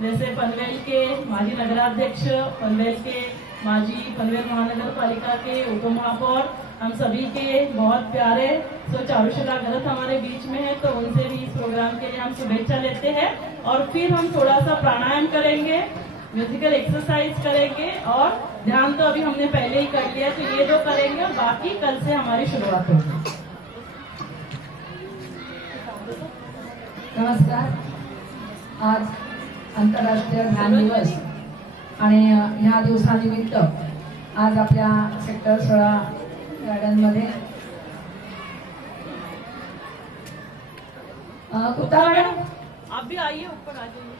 जैसे पनवेल के माजी नगराध्यक्ष, पनवेल के माजी पनवेल महानगर पालिका के उप महापौर, हम सभी के बहुत प्यारे सो चारुशिला गलत हमारे बीच में है, तो उनसे भी इस प्रोग्राम के लिए हम शुभेच्छा लेते हैं। और फिर हम थोड़ा सा प्राणायाम करेंगे, म्यूजिकल एक्सरसाइज करेंगे, और ध्यान तो अभी हमने पहले ही कर लिया, तो ये जो करेंगे बाकी कल से हमारी शुरुआत होगी। नमस्कार। आज आंतरराष्ट्रीय ध्यान दिवस आणि ह्या दिवसानिमित्त आज आपल्या सेक्टर 16 गार्डनमध्ये कुत्ता मॅडम आप भी आइए, ऊपर आ जाइए।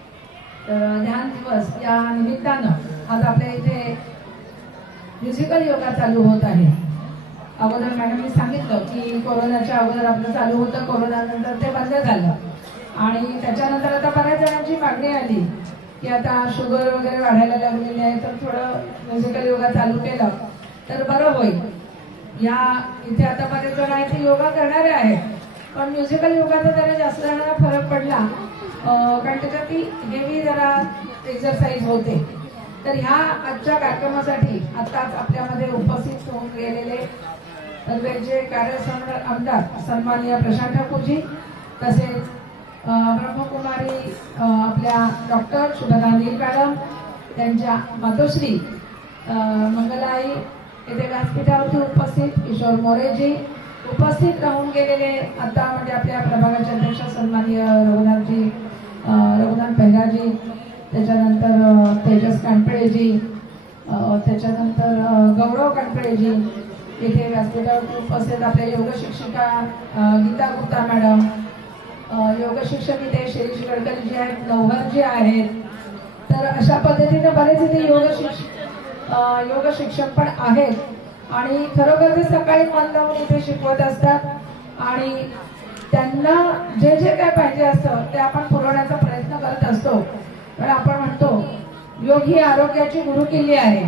तर ध्यान दिवस या निमित्तानं आज आपल्या इथे म्युझिकल योगा चालू होत आहे। अगोदर मॅडमनी सांगितलं की कोरोनाच्या अगोदर आपलं चालू होतं, कोरोनानंतर ते बंद झालं आणि त्याच्यानंतर आता बऱ्याच जणांची मागणी आली की आता शुगर वगैरे वाढायला लागलेली आहे, तर थोडं म्युझिकल योगा चालू केलं तर बरं होईल। या इथे आता बरेच जण आहेत ते योगा करणारे आहेत, पण म्युझिकल योगाचा जरा जास्त जणांना फरक पडला, कारण त्याच्यात ती हेवी जरा एक्सरसाइज होते। तर ह्या आजच्या कार्यक्रमासाठी आताच आपल्यामध्ये उपस्थित होऊन गेलेले पनवेलचे कार्यसम्राट आमदार सन्माननीय प्रशांत ठाकूरजी, तसेच ब्रह्मकुमारी आपल्या डॉक्टर शुभदा नील मॅडम, त्यांच्या मातोश्री मंगलाई येथे व्यासपीठावरती उपस्थित किशोर मोरेजी, उपस्थित राहून गेलेले आता म्हणजे आपल्या प्रभागाचे अध्यक्ष सन्माननीय रघुनाथ पेहराजी, त्याच्यानंतर तेजस कानपळेजी, त्याच्यानंतर गौरव कानपळेजी, इथे व्यासपीठावरती उपस्थित आपल्या योग शिक्षिका गीता गुप्ता मॅडम, योग शिक्षक इथे शिरीष गडकरी जी आहेत, नवहर जी आहेत। तर अशा पद्धतीने बरेच इथे योग शिक्षक पण आहेत आणि खरोखर ते सकाळी मन लावून इथे शिकवत असतात आणि त्यांना जे जे काय पाहिजे असतं ते आपण पुरवण्याचा प्रयत्न करत असतो। पण आपण म्हणतो योग ही आरोग्याची गुरुकिल्ली आहे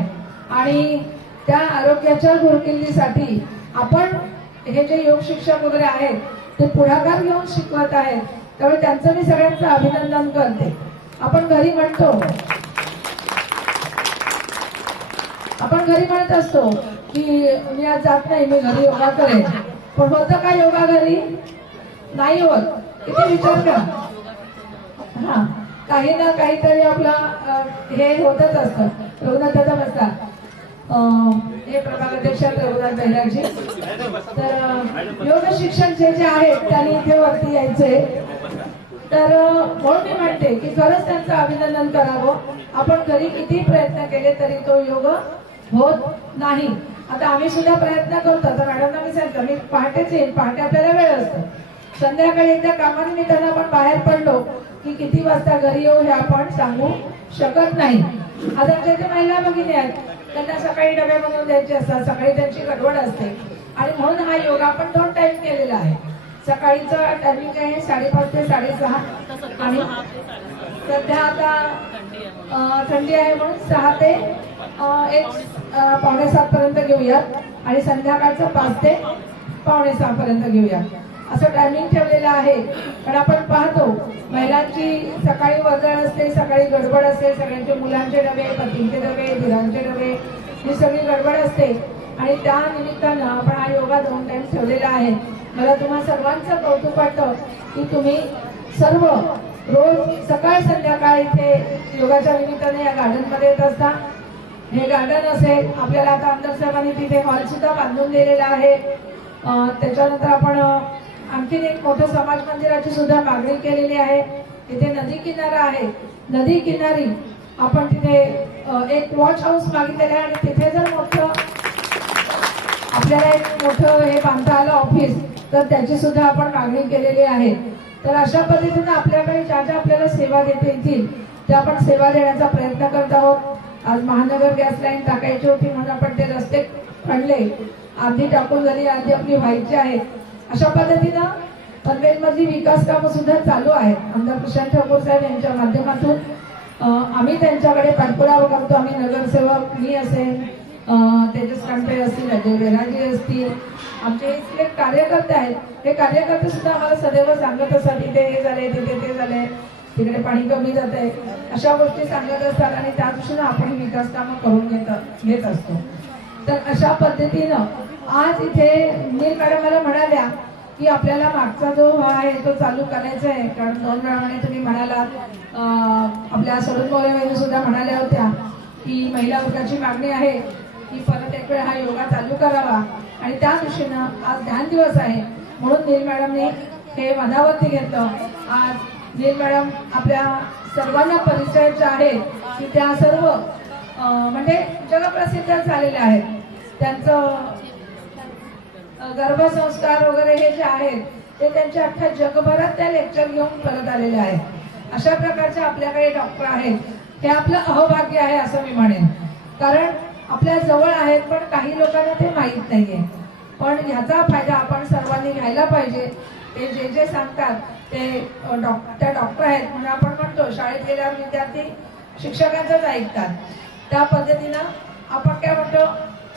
आणि त्या आरोग्याच्या गुरुकिल्लीसाठी आपण हे जे योग शिक्षक वगैरे आहेत ते पुढाकार घेऊन शिकवत आहेत, त्यामुळे त्यांचं मी सगळ्यांचं अभिनंदन करते। आपण घरी म्हणत असतो की मी आज जात नाही, मी घरी योगा करेन, पण होतं का योगा घरी? नाही होत। किती विचार करा, हा काही ना काहीतरी आपला हे होतच असतं। रघुनाथ दादा बसता, हे प्रभागाध्यक्ष रघुनाथ बेहराजी। तर योग शिक्षक जे जे आहेत त्यांनी इथे वरती यायचे, तर म्हणून मी म्हणते की खरंच त्यांचं अभिनंदन करावं। आपण घरी किती प्रयत्न केले तरी तो योग होत नाही। आता आम्ही सुद्धा प्रयत्न करतो, तर मॅडमना मी सांगतो मी पहाटेच येईल, पहाटे आपल्याला वेळ असतो, संध्याकाळी एकदा कामानिमित्तानं आपण बाहेर पडलो की किती वाजता घरी येऊ हे आपण सांगू शकत नाही। आज आमच्या इथे महिला भगिनी आहेत, त्यांना सकाळी डबे बनवून द्यायचे असतात, सकाळी त्यांची गडबड असते आणि म्हणून हा योग आपण 2 टाइम केलेला आहे। सकाळीचा टायमिंग आहे 5:30 ते 6:30 आणि सध्या आता थंडी आहे म्हणून 6 ते 6:45 पर्यंत घेऊयात आणि संध्याकाळचं 5 ते 5:45 पर्यंत घेऊयात, असं टायमिंग ठेवलेलं आहे। पण आपण पाहतो महिलांची सकाळी वर्दळ असते, सकाळी गडबड असते, सगळ्यांचे मुलांचे डबे, पतींचे डबे, धीरांचे डबे, ही सगळी गडबड असते आणि त्या निमित्तानं आपण हा योगा 2 टाइम ठेवलेला आहे। मला तुम्हा सर्वांचं कौतुक वाटतं की तुम्ही सर्व रोज सकाळ संध्याकाळ इथे योगाच्या निमित्ताने या गार्डनमध्ये येत असता। हे गार्डन असेल, आपल्याला आता आमदार साहेबांनी तिथे हॉल सुद्धा बांधून दिलेला आहे। त्याच्यानंतर आपण आणखीन एक मोठं समाज मंदिराची सुद्धा मागणी केलेली आहे। तिथे नदी किनारा आहे, नदी किनारी आपण तिथे एक वॉच हाऊस मागितलेलं आहे आणि तिथे जर मोठं आपल्याला एक मोठं हे बांधता आलं ऑफिस, तर त्याची सुद्धा आपण मागणी केलेली आहे। तर अशा पद्धतीने आपल्याकडे ज्या ज्या आपल्याला सेवा देता येतील त्या आपण सेवा देण्याचा प्रयत्न करत आहोत। आज महानगर गॅस लाईन टाकायची होती म्हणून आपण ते रस्ते खणले, अर्धी टाकून झाली, अर्धी आपली व्हायची आहेत। अशा पद्धतीनं पनवेलमधली विकास कामं सुद्धा चालू आहेत. आमदार प्रशांत ठाकूर साहेब यांच्या माध्यमातून आम्ही त्यांच्याकडे पाठपुरावा करतो. आम्ही नगरसेवक, मी असेल, तेजस कांटे असतील, अजय बेराजी असतील, आमचे इथले कार्यकर्ते आहेत. हे कार्यकर्ते सुद्धा आम्हाला सदैव सांगत असतात इथे हे झाले, तिथे ते झाले, तिकडे पाणी कमी जात आहे, अशा गोष्टी सांगत असतात आणि त्या दृष्टीनं आपण विकास कामं करून घेत असतो. तर अशा पद्धतीनं आज इथे नील मॅडम मला म्हणाल्या की आपल्याला मागचा जो आहे तो चालू करायचा आहे. कारण 2 वेळाने तुम्ही म्हणालात, आपल्या सरोज मोरे वहिनी सुद्धा म्हणाल्या होत्या की महिला वर्गाची मागणी आहे की परत एक वेळ हा योगा चालू करावा आणि त्या दृष्टीनं आज ध्यान दिवस आहे म्हणून नील मॅडमने हे मनावरती घेतलं. आज नील मॅडम आपल्या सर्वांना परिचयाच्या आहेत की त्या सर्व म्हणजे जगप्रसिद्ध झालेल्या आहेत. त्यांचं गर्भसंस्कार वगैरे हे जे आहेत ते त्यांच्या अख्ख्या जगभरात त्या लेक्चर घेऊन परत आलेले आहेत. अशा प्रकारचे आपल्याकडे डॉक्टर आहेत. हे आपलं अहोभाग्य आहे असं मी म्हणेन. कारण आपल्या जवळ आहेत पण काही लोकांना ते माहीत नाहीये. पण ह्याचा फायदा आपण सर्वांनी घ्यायला पाहिजे. ते जे सांगतात ते त्या डॉक्टर आहेत म्हणून आपण म्हणतो शाळेत गेल्यावर विद्यार्थी शिक्षकांचंच ऐकतात. त्या पद्धतीनं आपण काय म्हणतो,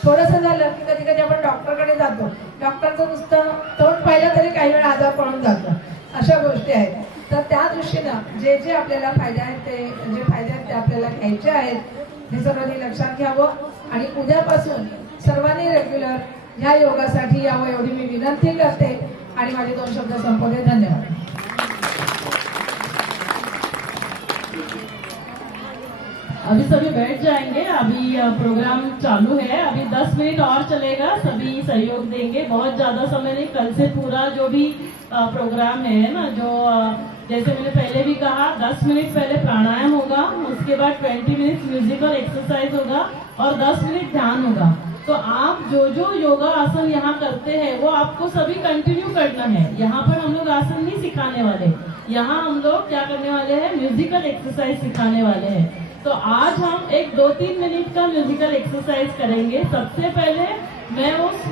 थोडंसं झालं की कधी कधी आपण डॉक्टरकडे जातो. डॉक्टरचं नुसतं तोंड पाहिलं तरी काही वेळा आजार पडून जातो. अशा गोष्टी आहेत. तर त्या दृष्टीनं जे आपल्याला फायदे आहेत ते आपल्याला घ्यायचे आहेत. हे सर्वांनी लक्षात घ्यावं आणि उद्यापासून सर्वांनी रेग्युलर ह्या योगासाठी यावं एवढी मी विनंती करते आणि माझे 2 शब्द संपवले. धन्यवाद. अभी सभी बैठ जाएंगे. अभी प्रोग्राम चालू है. अभी 10 मिनट और चलेगा. सभी सहयोग देंगे. बहुत ज्यादा समय नहीं. कल से पूरा जो भी प्रोग्राम है ना, जो जैसे मैंने पहले भी कहा, 10 मिनट पहले प्राणायाम होगा, उसके बाद 20 मिनट म्यूजिकल एक्सरसाइज होगा और 10 मिनट ध्यान होगा. तो आप जो योगा आसन यहाँ करते हैं वो आपको सभी कंटिन्यू करना है. यहाँ पर हम लोग आसन नहीं सिखाने वाले. यहाँ हम लोग क्या करने वाले हैं, म्यूजिकल एक्सरसाइज सिखाने वाले हैं. तो आज हम एक 2-3 मिनट का म्यूजिकल एक्सरसाइज करेंगे. सबसे पहले मैं उस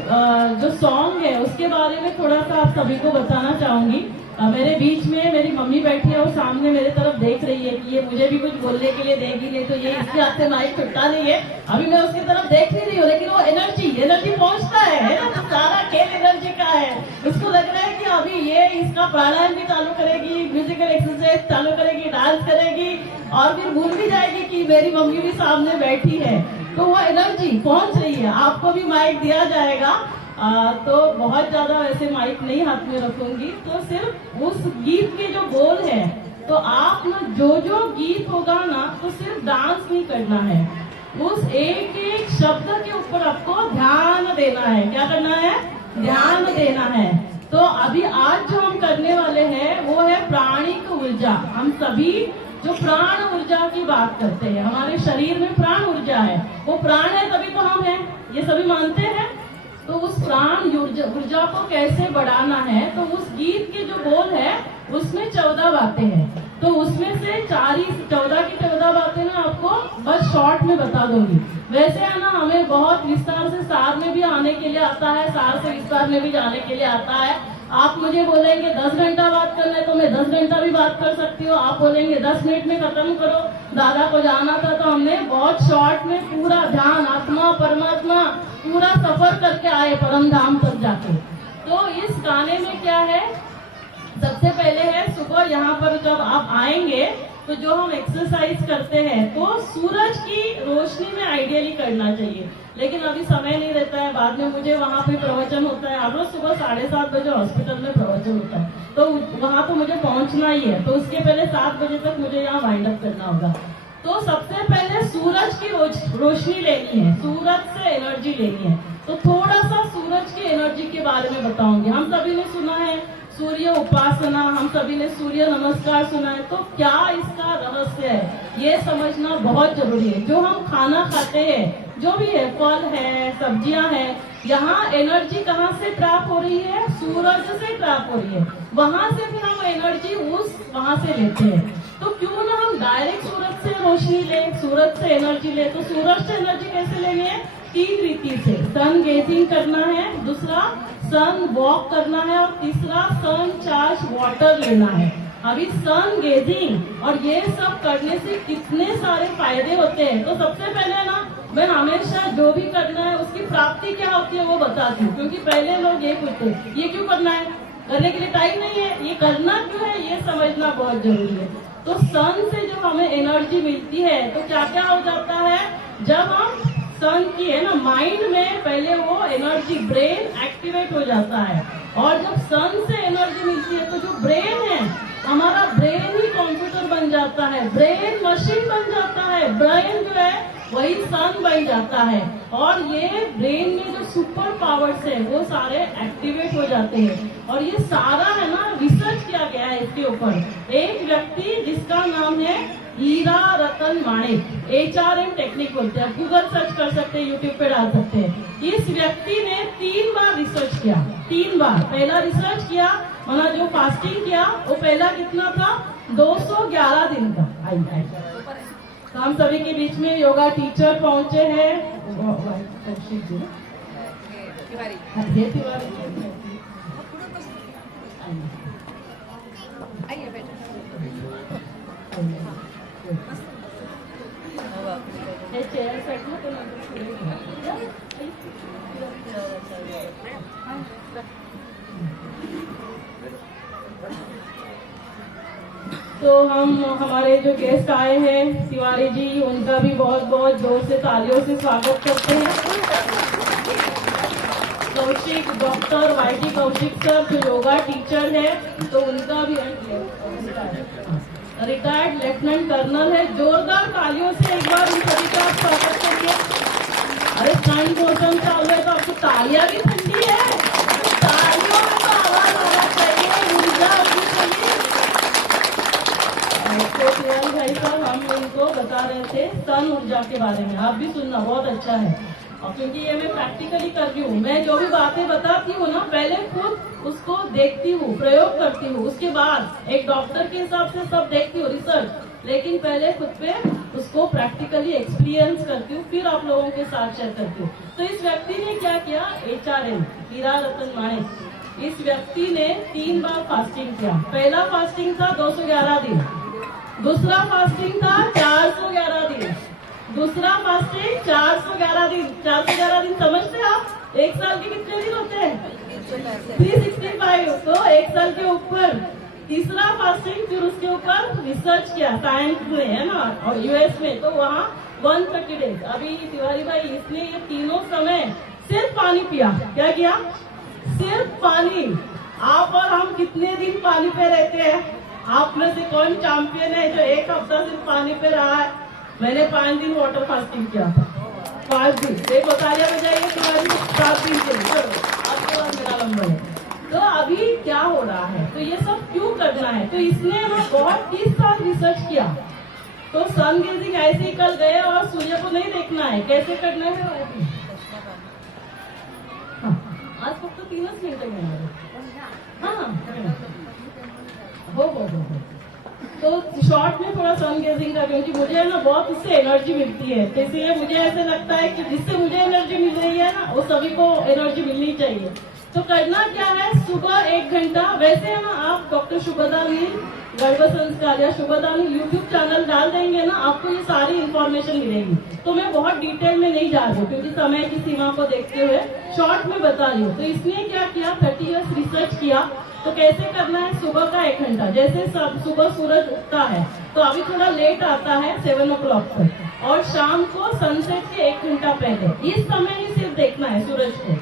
जो सॉन्ग है उसके बारे में थोड़ा सा आप सभी को बताना चाहूंगी. मेरे बीच में मेरी मम्मी बैठी है, वो सामने मेरे तरफ देख रही है कि ये मुझे भी कुछ बोलने के लिए देगी, नहीं तो ये इसके हाथ से माइक छुट्टा नहीं है. अभी मैं उसकी तरफ देख नहीं रही हूँ, लेकिन वो एनर्जी पहुंचता है ना. तो सारा खेल एनर्जी का है. उसको लग रहा है कि अभी ये इसका प्राणायाम भी चालू करेगी, म्यूजिकल एक्सरसाइज चालू करेगी, डांस करेगी और फिर भूल भी जाएगी कि मेरी मम्मी भी सामने बैठी है. तो वो एनर्जी पहुंच रही है. आपको भी माइक दिया जाएगा. तो बहुत ज्यादा वैसे माइक नहीं हाथ में रखूंगी. तो सिर्फ उस गीत के जो बोल है, तो आप ना जो गीत होगा ना, तो सिर्फ डांस नहीं करना है. उस एक एक शब्द के ऊपर आपको ध्यान देना है. क्या करना है? ध्यान देना है. तो अभी आज जो हम करने वाले हैं वो है प्राणिक ऊर्जा. हम सभी जो प्राण ऊर्जा की बात करते हैं, हमारे शरीर में प्राण ऊर्जा है. वो प्राण है तभी तो हम हैं, ये सभी मानते हैं. तो उस प्राण ऊर्जा को कैसे बढ़ाना है, तो उस गीत के जो बोल है उसमें 14 बातें हैं. तो उसमें से 14 की 14 बातें ना आपको बस शॉर्ट में बता दूंगी. वैसे है ना, हमें बहुत विस्तार से सार में भी आने के लिए आता है, सार से विस्तार में भी जाने के लिए आता है. आप मुझे बोलेंगे 10 घंटा बात करना है तो मैं 10 घंटा भी बात कर सकती हूँ. आप बोलेंगे 10 मिनट में खत्म करो. दादा को जाना था तो हमने बहुत शॉर्ट में पूरा ध्यान, आत्मा, परमात्मा, पूरा सफर करके आए परम धाम तक जाके. तो इस गाने में क्या है, सबसे पहले है सुबह यहाँ पर जब आप आएंगे तो जो हम एक्सरसाइज करते हैं तो सूरज की रोशनी में आइडियली करना चाहिए. लेकिन अभी समय नहीं रहता है. बाद में मुझे वहाँ पे प्रवचन होता है. हम रोज सुबह 7:30 बजे हॉस्पिटल में प्रवचन होता है, तो वहाँ तो मुझे पहुँचना ही है. तो उसके पहले 7 बजे तक मुझे यहाँ वाइंड अप करना होगा. तो सबसे पहले सूरज की रोशनी लेनी है, सूरज से एनर्जी लेनी है. तो थोड़ा सा सूरज की एनर्जी के बारे में बताऊंगी. हम सभी ने सुना है सूर्य उपासना, हम सभी ने सूर्य नमस्कार सुना है. तो क्या इसका रहस्य है ये समझना बहुत जरूरी है. जो हम खाना खाते हैं, जो भी है, फल है, सब्जियां हैं, यहाँ एनर्जी कहाँ से प्राप्त हो रही है? सूरज से प्राप्त हो रही है. वहां से फिर हम एनर्जी वहां से लेते हैं. तो क्यों ना हम डायरेक्ट सूरज से रोशनी ले, सूरज से एनर्जी ले. तो सूरज से एनर्जी कैसे लेनी है? तीन रीति से, सन गेजिंग करना है, दूसरा सन वॉक करना है और तीसरा सन चार्ज वाटर लेना है। अभी सन गेजिंग और ये सब करने से कितने सारे फायदे होते हैं। तो सबसे पहले ना मैं हमेशा जो भी करना है उसकी प्राप्ति क्या होती है वो बताती हूँ, क्योंकि पहले लोग ये पूछते ये क्यों करना है, करने के लिए टाइम नहीं है, ये करना क्यों है, ये समझना बहुत जरूरी है। तो सन से जो हमें एनर्जी मिलती है तो क्या क्या हो जाता है, जब हम सन की है ना माइंड में पहले वो एनर्जी ब्रेन एक्टिवेट हो जाता है, और जब सन से एनर्जी मिलती है तो जो ब्रेन है हमारा ब्रेन ही कंप्यूटर बन जाता है, ब्रेन मशीन बन जाता है, ब्रेन जो है वही सन बन जाता है, और ये ब्रेन में जो सुपर पावर्स है वो सारे एक्टिवेट हो जाते हैं। और ये सारा है ना रिसर्च किया गया है इसके ऊपर। एक व्यक्ति जिसका नाम है हीरा रतन माणिक, HRM टेक्निक बोलते हैं, गूगल सर्च कर सकते हैं, यूट्यूब पे डाल सकते हैं। इस व्यक्ति ने 3 बार रिसर्च किया, 3 बार। पहला रिसर्च किया मतलब जो फास्टिंग किया वो पहला कितना था, 211 दिन का। तो हम सभी के बीच में योगा टीचर पहुंचे हैं, तो हम हमारे जो गेस्ट आए हैं तिवारी जी, उनका भी बहुत बहुत जोर से तालियों से स्वागत करते हैं। Kaushik, doctor YT Kaushik sir जो योगा टीचर है, तो उनका भी रिटायर्ड लेफ्टिनेंट कर्नल है। जोरदार तालियों से एक बार उन सभी का स्वागत करिए। अरे ठंड मौसम चालू है तो आपको तालियां भी ठंडी है, तालियों में तो आवाज आना चाहिए, ऊर्जा आनी चाहिए। तो भाई साहब हम इनको बता रहे थे सन ऊर्जा के बारे में, आप भी सुनना, बहुत अच्छा है। और क्योंकि ये मैं प्रैक्टिकली कर रही हूँ, मैं जो भी बातें बताती हूँ ना पहले खुद उसको देखती हूँ, प्रयोग करती हूँ, उसके बाद एक डॉक्टर के हिसाब से सब देखती हूँ रिसर्च, लेकिन पहले खुद पे उसको प्रैक्टिकली एक्सपीरियंस करती हूँ, फिर आप लोगों के साथ शेयर करती हूँ। तो इस व्यक्ति ने क्या किया, HRM हीरा रतन माणिक, इस व्यक्ति ने 3 बार फास्टिंग किया। पहला फास्टिंग था 211 दिन, दूसरा फास्टिंग था 411 दिन, दूसरा फास्टिंग 411 दिन। 411 दिन समझते आप, एक साल के कितने दिन होते हैं, 365, तो एक साल के ऊपर। तीसरा फास्टिंग, फिर उसके ऊपर रिसर्च किया साइंस में, है ना, और US में, तो वहाँ 130 डेज। अभी तिवारी भाई इसने ये तीनों समय सिर्फ पानी पिया, क्या किया, सिर्फ पानी। आप और हम कितने दिन पानी पे रहते हैं, आप में से कौन चैंपियन है जो 1 हफ्ता सिर्फ पानी पे रहा है। मैंने 5 दिन वाटर फास्टिंग किया था, 5 दिन। देखो तालियां बजाइए तिवारी, 7 दिन के लिए, आपके बाद मेरा नंबर है। तो अभी क्या हो रहा है, तो ये सब क्यों करना है, तो इसने ना बहुत 30 साल रिसर्च किया। तो सन गेजिंग ऐसे ही कल गए और सूर्य को नहीं देखना है, कैसे करना है, हाँ, आज फक्त 3 मिनिट है। हाँ हो। तो शॉर्ट में थोड़ा सन गेजिंग का, क्योंकि मुझे ना बहुत उससे एनर्जी मिलती है, तो इसलिए मुझे ऐसे लगता है कि जिससे मुझे एनर्जी मिल रही है ना वो सभी को एनर्जी मिलनी चाहिए। तो करना क्या है, सुबह 1 घंटा, वैसे है ना आप डॉक्टर शुभदानी गर्भ संस्कार या शुभदानी यूट्यूब चैनल डाल देंगे ना, आपको ये सारी इन्फॉर्मेशन मिलेगी। तो मैं बहुत डिटेल में नहीं जा रही हूँ क्योंकि समय की सीमा को देखते हुए शॉर्ट में बता रही हूँ। तो इसने क्या किया, 30 इयर्स रिसर्च किया। तो कैसे करना है, सुबह का 1 घंटा, जैसे सुबह सूरज उगता है तो अभी थोड़ा लेट आता है 7 o'clock तक, और शाम को सनसेट के 1 घंटा पहले, इस समय ही सिर्फ देखना है सूरज को।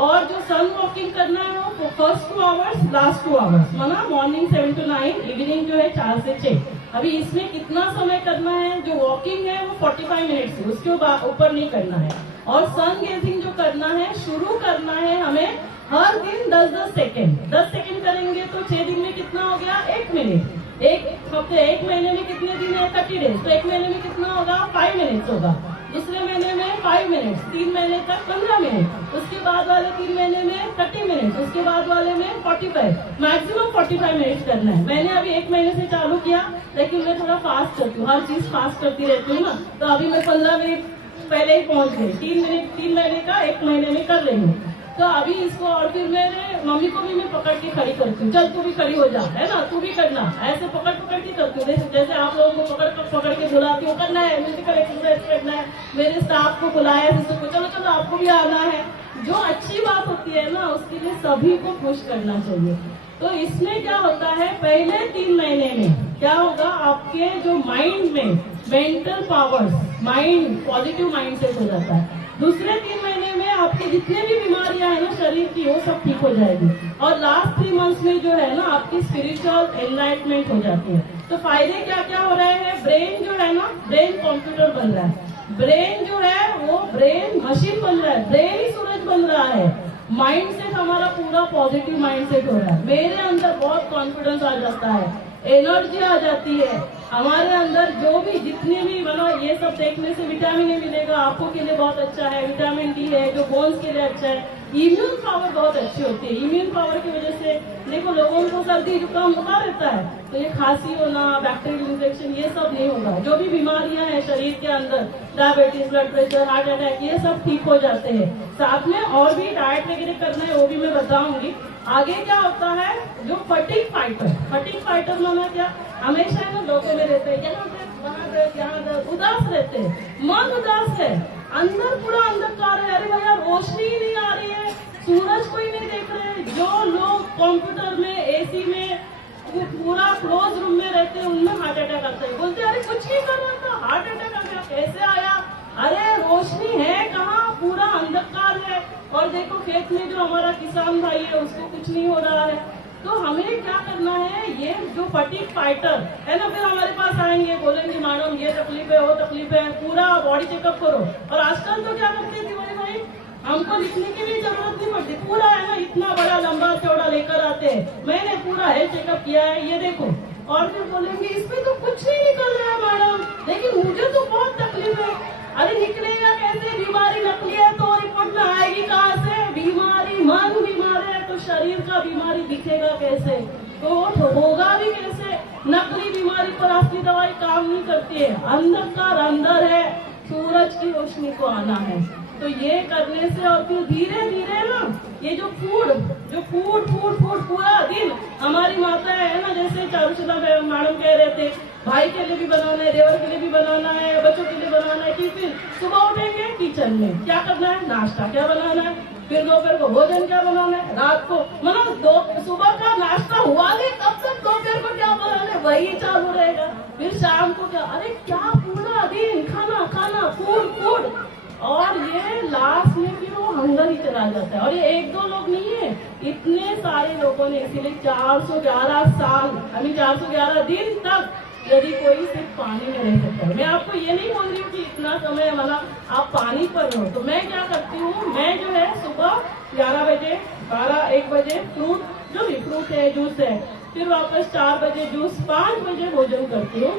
और जो सन वॉकिंग करना है वो फर्स्ट 2 आवर्स, लास्ट 2 आवर्स, माना मॉर्निंग 7 to 9, इवनिंग जो है 4 से 6। अभी इसमें कितना समय करना है, जो वॉकिंग है वो 45 मिनट्स है, उसके ऊपर नहीं करना है। और सन गेजिंग जो करना है, शुरू करना है हमें हर दिन 10-10 सेकेंड, 10 सेकेंड करेंगे तो 6 दिन में कितना हो गया, 1 मिनट। 1 हफ्ते, 1 महीने में कितने दिन है, 30 डेज, तो 1 महीने में कितना होगा, 5 मिनट्स होगा। दूसरे महीने में 5 मिनट्स, 3 महीने तक 15 मिनट, उसके बाद वाले 3 महीने में 30 मिनट, उसके बाद वाले में 45, मैक्सिमम 45 मिनट्स करना है। मैंने अभी 1 महीने से चालू किया, लेकिन मैं थोड़ा फास्ट करती हूँ, हर चीज फास्ट करती रहती हूँ ना, तो अभी मैं 15 मिनट पहले ही पहुंच गई, 3 महीने का 1 महीने में कर रही हूँ। तो अभी इसको, और फिर मेरे मम्मी को भी मैं पकड़ के खड़ी करती हूँ, चल तू भी खड़ी हो जा, है ना, तू भी करना, ऐसे पकड़ के करती हूँ। जैसे आप लोगों को पकड़ के बुलाती हूँ, करना है म्यूजिकल एक्सरसाइज करना है, मेरे स्टाफ को बुलाया सिस्टर को, चलो चलो आपको भी आना है। जो अच्छी बात होती है ना, उसके लिए सभी को खुश करना चाहिए। तो इसमें क्या होता है, पहले 3 महीने में क्या होगा, आपके जो माइंड में mental powers, mind positive mind set हो जाता है। दूसरे 3 महीने में आपके जितने भी बीमारियां हैं ना शरीर की, वो सब ठीक हो जाएगी। और लास्ट 3 मंथ्स में जो है ना, आपकी स्पिरिचुअल एनलाइटमेंट हो जाती है। तो फायदे क्या क्या हो रहे हैं, ब्रेन जो है ना, ब्रेन कंप्यूटर बन रहा है, ब्रेन जो है वो ब्रेन मशीन बन रहा है, ब्रेन ही सूरज बन रहा है। माइंड सेट हमारा पूरा पॉजिटिव माइंड सेट हो रहा है, मेरे अंदर बहुत कॉन्फिडेंस आ जाता है, एनर्जी आ जाती है हमारे अंदर। जो भी जितने भी मतलब ये सब देखने से विटामिन ए मिलेगा, आंखों के लिए बहुत अच्छा है, विटामिन डी है जो बोन्स के लिए अच्छा है, इम्यून पावर बहुत अच्छी होती है। इम्यून पावर की वजह से देखो लोगों को सर्दी जुकाम होता रहता है, तो ये खांसी होना, बैक्टीरियल इन्फेक्शन, ये सब नहीं होगा। जो भी बीमारियां हैं शरीर के अंदर, diabetes, blood pressure, heart attack, ये सब ठीक हो जाते हैं। साथ में और भी डाइट वगैरह करना है, वो भी मैं बताऊंगी आगे। क्या होता है, जो फटीग फाइटर माना क्या, हमेशा है ना लोगों में रहते हैं, यहाँ उदास रहते हैं, मन उदास है, अंदर पूरा अंधकार है, अरे भैया रोशनी ही नहीं आ रही है, सूरज कोई नहीं देख रहे। जो लोग कंप्यूटर में, एसी में, पूरा क्लोज रूम में रहते हैं, उनमें हार्ट अटैक आता है। बोलते अरे कुछ नहीं कर रहा था, हार्ट अटैक आ गया, कैसे आया, अरे रोशनी है कहाँ, पूरा अंधकार है। और देखो खेत में जो हमारा किसान भाई है, उसको कुछ नहीं हो रहा है। तो हमें क्या करना है, ये जो फटीग फाइटर है ना, फिर हमारे पास आएंगे, बोलेंगे मैडम ये तकलीफ है, वो तकलीफ है, पूरा बॉडी चेकअप करो। और आजकल तो क्या करते हैं बड़े भाई, हमको लिखने की भी जरूरत नहीं पड़ती, पूरा है ना इतना बड़ा लंबा चौड़ा लेकर आते हैं, मैंने पूरा हेल्थ चेकअप किया है, ये देखो। और फिर बोलेंगे इसमें तो कुछ नहीं निकल रहा है मैडम, लेकिन मुझे तो बहुत तकलीफ है। अरे निकलेगा कैसे, बीमारी नकली है तो रिपोर्ट में आएगी कहाँ से, बीमारी मन बीमार है तो शरीर का बीमारी दिखेगा कैसे, तो होगा भी कैसे। नकली बीमारी पर असली दवाई काम नहीं करती है, अंधकार अंदर है, सूरज की रोशनी को आना है। तो ये करने से और फिर धीरे धीरे ना, ये जो फूड पूरा दिन हमारी माता है ना, जैसे चारुशिला मैडम कह रहे थे, भाई के लिए भी बनाना है, देवर के लिए भी बनाना है, बच्चों के लिए बनाना है। टिफिन सुबह उठेंगे किचन में क्या करना है, नाश्ता क्या बनाना है, फिर दोपहर को भोजन क्या बनाना है, रात को मतलब सुबह का नाश्ता हुआ नहीं तब तक दोपहर को क्या बनाना है वही चालू रहेगा, फिर शाम को क्या, अरे क्या पूरा दिन खाना फूड। और ये लास्ट में फिर वो हंगर ही चला जाता है। और ये 1-2 लोग नहीं है, इतने सारे लोगों ने, इसीलिए 411 साल, 411 दिन तक यदि कोई सिर्फ पानी में रह सकता है। मैं आपको ये नहीं बोल रही हूँ कि इतना समय मतलब आप पानी पर हो। तो मैं क्या करती हूँ, मैं जो है सुबह 11 बजे, 12-1 बजे फ्रूट, जो भी फ्रूट है, जूस है, फिर वापस 4 बजे जूस, 5 बजे भोजन करती हूँ।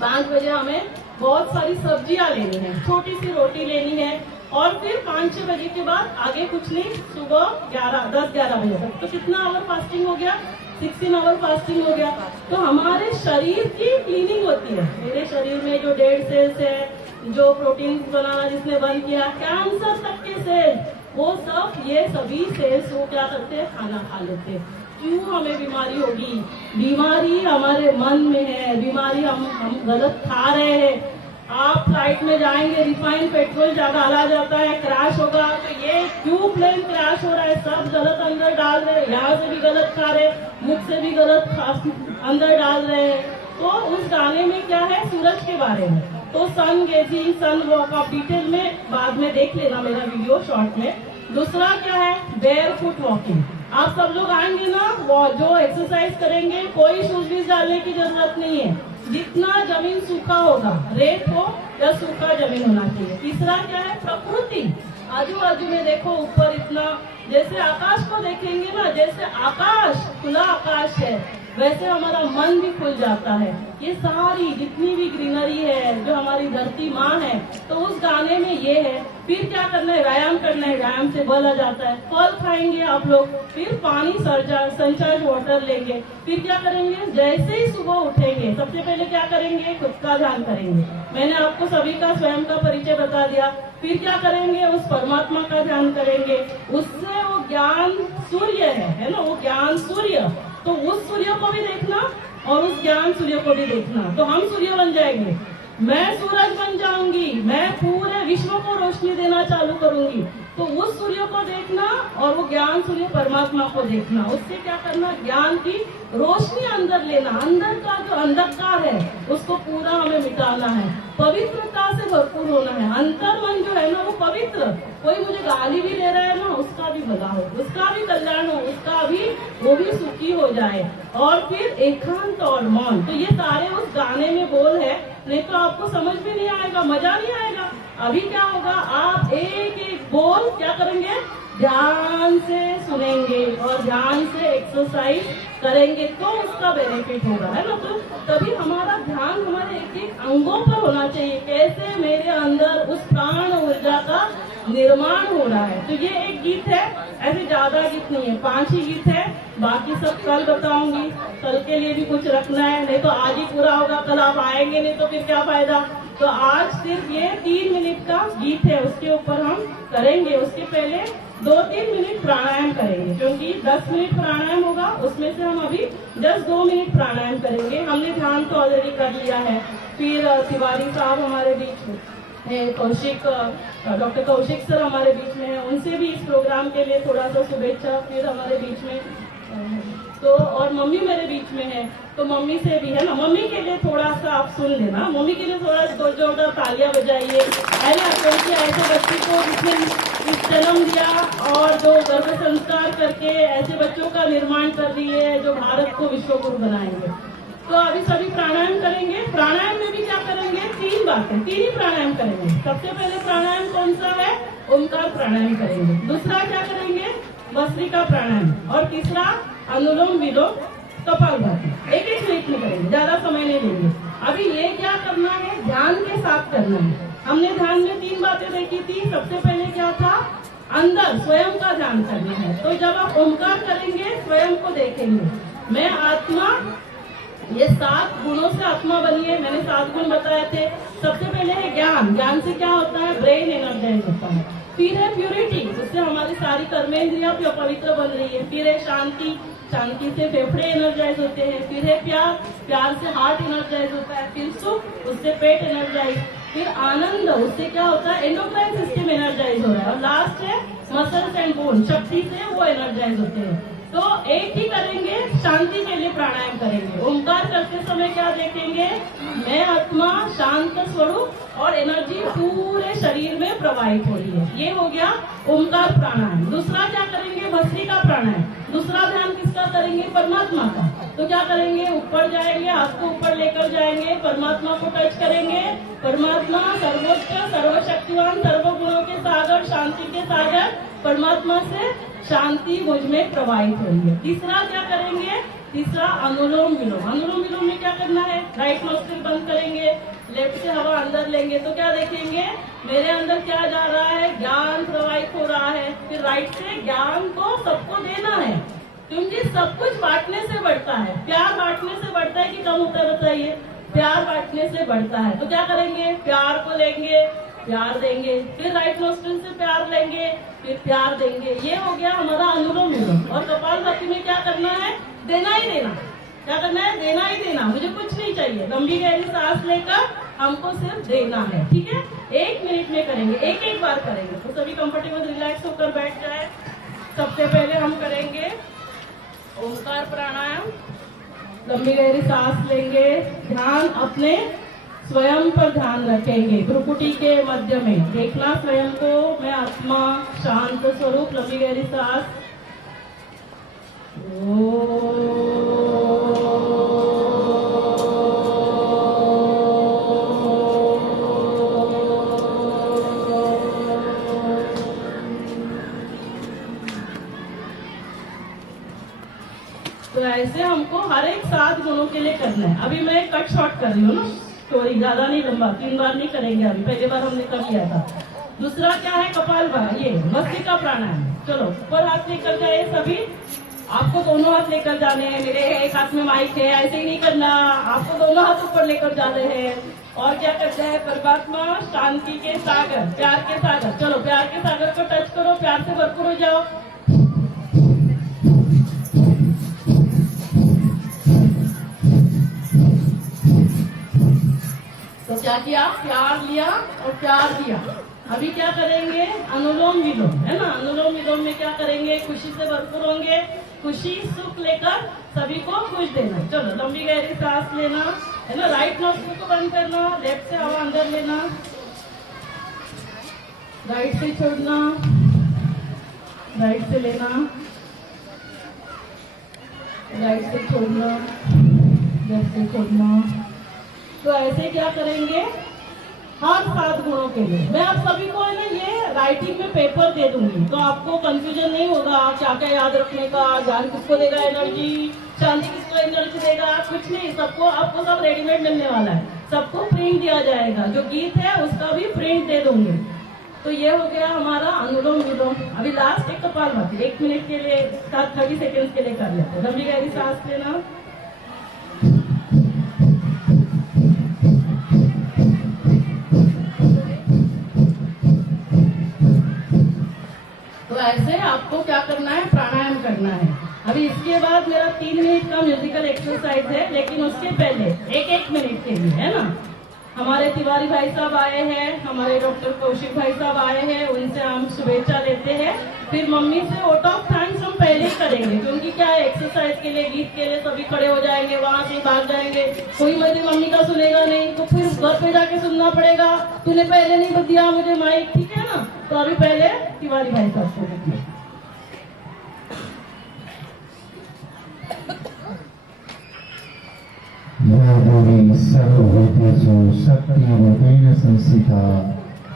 5 बजे हमें बहुत सारी सब्जियां लेनी है, छोटी सी रोटी लेनी है, और फिर 5-6 बजे के बाद आगे कुछ नहीं, सुबह 10-11 बजे तक। तो कितना आवर फास्टिंग हो गया, 16 आवर फास्टिंग हो गया। तो हमारे शरीर की क्लीनिंग होती है, मेरे शरीर में जो डेड सेल्स है, जो प्रोटीन बनाना जिसने बंद किया, कैंसर तक के सेल्स, वो सब ये सभी सेल्स वो क्या करते हैं, खाना खा लेते हैं। क्यों हमें बीमारी होगी, बीमारी हमारे मन में है, बीमारी हम गलत खा रहे हैं। आप फ्लाइट में जाएंगे, रिफाइंड पेट्रोल ज्यादा डाला जाता है, क्रैश होगा, तो ये क्यों प्लेन क्रैश हो रहा है, सब गलत अंदर डाल रहे हैं, यहाँ से भी गलत खा रहे, मुख से भी गलत अंदर डाल रहे हैं। तो उस गाने में क्या है, सूरज के बारे में, तो सन गेजिंग, सन वॉक, आप डिटेल में बाद में देख लेना मेरा वीडियो शॉर्ट में। दूसरा क्या है, बेयर फुट वॉकिंग। आप सब लोग आएंगे ना, वो जो एक्सरसाइज करेंगे, कोई शूज डालने की जरूरत नहीं है, जितना जमीन सूखा होगा, रेत हो या सूखा जमीन होना चाहिए। तीसरा क्या है, प्रकृति, आजू बाजू में देखो, ऊपर इतना जैसे आकाश को देखेंगे ना, जैसे आकाश खुला आकाश है, वैसे हमारा मन भी खुल जाता है। ये सारी जितनी भी ग्रीनरी है, जो हमारी धरती माँ है, तो उस गाने में ये है। फिर क्या करना है, व्यायाम करना है, व्यायाम से बल आ जाता है। फल खाएंगे आप लोग, फिर पानी सनचार्ज वाटर लेंगे। फिर क्या करेंगे, जैसे ही सुबह उठेंगे सबसे पहले क्या करेंगे, खुद का ध्यान करेंगे। मैंने आपको सभी का स्वयं का परिचय बता दिया। फिर क्या करेंगे, उस परमात्मा का ध्यान करेंगे। उससे वो ज्ञान सूर्य है ना, वो ज्ञान सूर्य, तो उस सूर्य को भी देखना और उस ज्ञान सूर्य को भी देखना, तो हम सूर्य बन जाएंगे। मैं सूरज बन जाऊंगी, मैं पूरे विश्व को रोशनी देना चालू करूंगी। तो उस सूर्य को देखना और वो ज्ञान सूर्य परमात्मा को देखना। उससे क्या करना, ज्ञान की रोशनी अंदर लेना, अंदर का जो अंधकार है उसको पूरा हमें मिटाना है, पवित्रता से भरपूर होना है। अंतर मन जो है ना वो पवित्र, कोई मुझे गाली भी दे रहा है ना, उसका भी भला हो, उसका भी कल्याण हो, उसका भी वो भी सुखी हो जाए। और फिर एकांत और मौन, तो ये सारे उस गाने में बोल है, नहीं तो आपको समझ भी नहीं आएगा, मजा नहीं आएगा। अभी क्या होगा, आप एक एक बोल क्या करेंगे, ध्यान से सुनेंगे और ध्यान से एक्सरसाइज करेंगे, तो उसका बेनिफिट होगा, है ना। तो तभी हमारा ध्यान हमारे एक एक अंगों पर होना चाहिए, कैसे मेरे अंदर उस प्राण ऊर्जा का निर्माण हो रहा है। तो ये एक गीत है, ऐसे ज्यादा गीत नहीं है, 5 ही गीत है, बाकी सब कल बताऊंगी। कल के लिए भी कुछ रखना है, नहीं तो आज ही पूरा होगा, कल आप आएंगे नहीं तो फिर क्या फायदा। तो आज सिर्फ ये 3 मिनट का गीत है, उसके ऊपर हम करेंगे। उसके पहले 2-3 मिनट प्राणायाम करेंगे, क्योंकि 10 मिनट प्राणायाम होगा, उसमें से हम अभी 10-2 मिनट प्राणायाम करेंगे। हमने ध्यान तो ऑलरेडी कर लिया है। फिर तिवारी साहब हमारे बीच में है, कौशिक, डॉक्टर कौशिक सर हमारे बीच में है, उनसे भी इस प्रोग्राम के लिए थोड़ा सा शुभेच्छा। फिर हमारे बीच में तो और मम्मी मेरे बीच में है, तो मम्मी से भी है ना, मम्मी के लिए थोड़ा सा आप सुन लेना, मम्मी के लिए थोड़ा जोरदार तालियां बजाइए, है ना। क्योंकि ऐसे बच्चे को जिसने जन्म दिया और जो गर्भ संस्कार करके ऐसे बच्चों का निर्माण कर रही है, जो भारत को विश्व गुरु बनाएंगे। तो अभी सभी प्राणायाम करेंगे। प्राणायाम में भी क्या करेंगे, 3 बातें, 3 ही प्राणायाम करेंगे। सबसे पहले प्राणायाम कौन सा है, ओमकार प्राणायाम करेंगे। दूसरा क्या करेंगे, भस्त्रिका प्राणायाम, और तीसरा अनुलोम विलोम कपालभाति। 1-1 मिनट में करेंगे, ज्यादा समय नहीं लेंगे। अभी ये क्या करना है, ध्यान के साथ करना है। हमने ध्यान में 3 बातें देखी थी। सबसे पहले क्या था, अंदर स्वयं का ध्यान करना है। तो जब आप ओमकार करेंगे, स्वयं को देखेंगे, मैं आत्मा, ये 7 गुणों से आत्मा बनी है। मैंने 7 गुण बताए थे। सबसे पहले है ज्ञान, ज्ञान से क्या होता है, ब्रेन एनर्जाइज होता है। फिर है प्यूरिटी, उससे हमारी सारी कर्मेंद्रियां पवित्र बन रही है। फिर है शांति, शांति से फेफड़े एनर्जाइज होते हैं। फिर है प्यार, प्यार से हार्ट एनर्जाइज होता है। फिर सुख, उससे पेट एनर्जाइज। फिर आनंद, उससे क्या होता है, एंडोक्राइन सिस्टम एनर्जाइज हो रहा है। और लास्ट है मसल्स एंड बोन, शक्ति से वो एनर्जाइज होते हैं। तो एक ही करेंगे, शांति के लिए प्राणायाम करेंगे। ओमकार करते समय क्या देखेंगे, मैं आत्मा, शांत स्वरूप और एनर्जी पूरे शरीर में प्रवाहित हो रही है। ये हो गया ओमकार प्राणायाम। दूसरा क्या करेंगे, भस्त्रिका प्राणायाम। दूसरा ध्यान किसका करेंगे, परमात्मा का। तो क्या करेंगे, ऊपर जाएंगे, हाथ को ऊपर लेकर जाएंगे, परमात्मा को टच करेंगे। परमात्मा सर्वोच्च, सर्वशक्तिवान, सर्वगुणों के सागर, शांति के सागर, परमात्मा से शांति मुझ में प्रवाहित हो रही है। तीसरा क्या करेंगे, तीसरा अनुलोम विलोम। अनुलोम विलोम में क्या करना है, राइट नोस्ट्रिल बंद करेंगे, लेफ्ट से हवा अंदर लेंगे, तो क्या देखेंगे, मेरे अंदर क्या जा रहा है, ज्ञान प्रवाहित हो रहा है। फिर राइट से ज्ञान को सबको देना है, क्योंकि सब कुछ बांटने से बढ़ता है। प्यार बांटने से बढ़ता है कि कम होता है, बताइए। प्यार बांटने से बढ़ता है। तो क्या करेंगे, प्यार को लेंगे, प्यार देंगे, फिर राइट नोस्ट्रिल से प्यार लेंगे, फिर प्यार देंगे। ये हो गया हमारा अनुलोम विलोम। और कपालभाति में क्या करना है, देना ही देना। क्या करना है, देना ही देना, मुझे कुछ नहीं चाहिए। लंबी गहरी सांस लेकर हमको सिर्फ देना है, ठीक है। 1 मिनट में करेंगे, एक बार करेंगे। तो सभी कंफर्टेबल रिलैक्स होकर बैठ जाए। सबसे पहले हम करेंगे ओमकार प्राणायाम। लंबी गहरी सांस लेंगे, ध्यान अपने स्वयं पर ध्यान रखेंगे। भ्रुकुटी के मध्य में देखना स्वयं को, मैं आत्मा, शांत स्वरूप। लंबी गहरी सांस। ऐसे हमको हर एक 7 गुणों के लिए करना है। अभी मैं कट शॉर्ट कर रही हूँ ना, स्टोरी ज्यादा नहीं लंबा, 3 बार नहीं करेंगे अभी, पहले बार हमने कर लिया था। दूसरा क्या है, कपालभाति, ये मस्तिष्का प्राणायाम। चलो ऊपर हाथ लेकर जाए सभी, आपको दोनों हाथ लेकर जाने हैं, मेरे एक हाथ में माइक है, ऐसे ही नहीं करना, आपको दोनों हाथ ऊपर लेकर जाने हैं। और क्या करते हैं, परमात्मा शांति के सागर, प्यार के सागर, चलो प्यार के सागर को टच करो, प्यार से भरपूर हो जाओ। तो क्या किया, प्यार लिया और प्यार दिया। अभी क्या करेंगे, अनुलोम विलोम, है ना। अनुलोम विलोम में क्या करेंगे, खुशी से भरपूर होंगे, खुशी सुख लेकर सभी को खुश देना। चलो लंबी गहरी सांस लेना, है ना। राइट नोस्ट्रिल को बंद करना, लेफ्ट से हवा अंदर लेना, राइट से छोड़ना, राइट से लेना, राइट से छोड़ना, लेफ्ट से छोड़ना। तो ऐसे क्या करेंगे हर 7 गुणों के लिए। मैं आप सभी को है ना ये राइटिंग में पेपर दे दूंगी, तो आपको कंफ्यूजन नहीं होगा क्या क्या याद रखने का, ज्ञान किसको देगा एनर्जी, शांति किसको एनर्जी देगा, कुछ नहीं, सबको आपको सब रेडीमेड मिलने वाला है। सबको प्रिंट दिया जाएगा, जो गीत है उसका भी प्रिंट दे दूंगी। तो ये हो गया हमारा अनुलोम विलोम। अभी लास्ट एक कपालभाति 1 मिनट के लिए, 30 सेकेंड के लिए कर लेते हैं। लंबी गहरी सांस लेना, तो ऐसे आपको क्या करना है, प्राणायाम करना है। अभी इसके बाद मेरा 3 मिनट का म्यूजिकल एक्सरसाइज है, लेकिन उसके पहले 1-1 मिनट के लिए, है ना। हमारे तिवारी भाई साहब आए हैं, हमारे डॉक्टर कौशिक भाई साहब आए हैं, उनसे हम शुभेच्छा लेते हैं। फिर मम्मी से वोट ऑफ थैंक्स हम पहले ही करेंगे, क्योंकि क्या है, एक्सरसाइज के लिए, गीत के लिए सभी खड़े हो जाएंगे, वहां से भाग जाएंगे, कोई मेरी मम्मी का सुनेगा नहीं, तो फिर घर पे जाके सुनना पड़ेगा, तूने पहले नहीं दिया मुझे माइक, ठीक है ना। तो अभी पहले तिवारी भाई साहब को देखिए। सर्वभूतेषु शक्तिरूपेण संस्थिता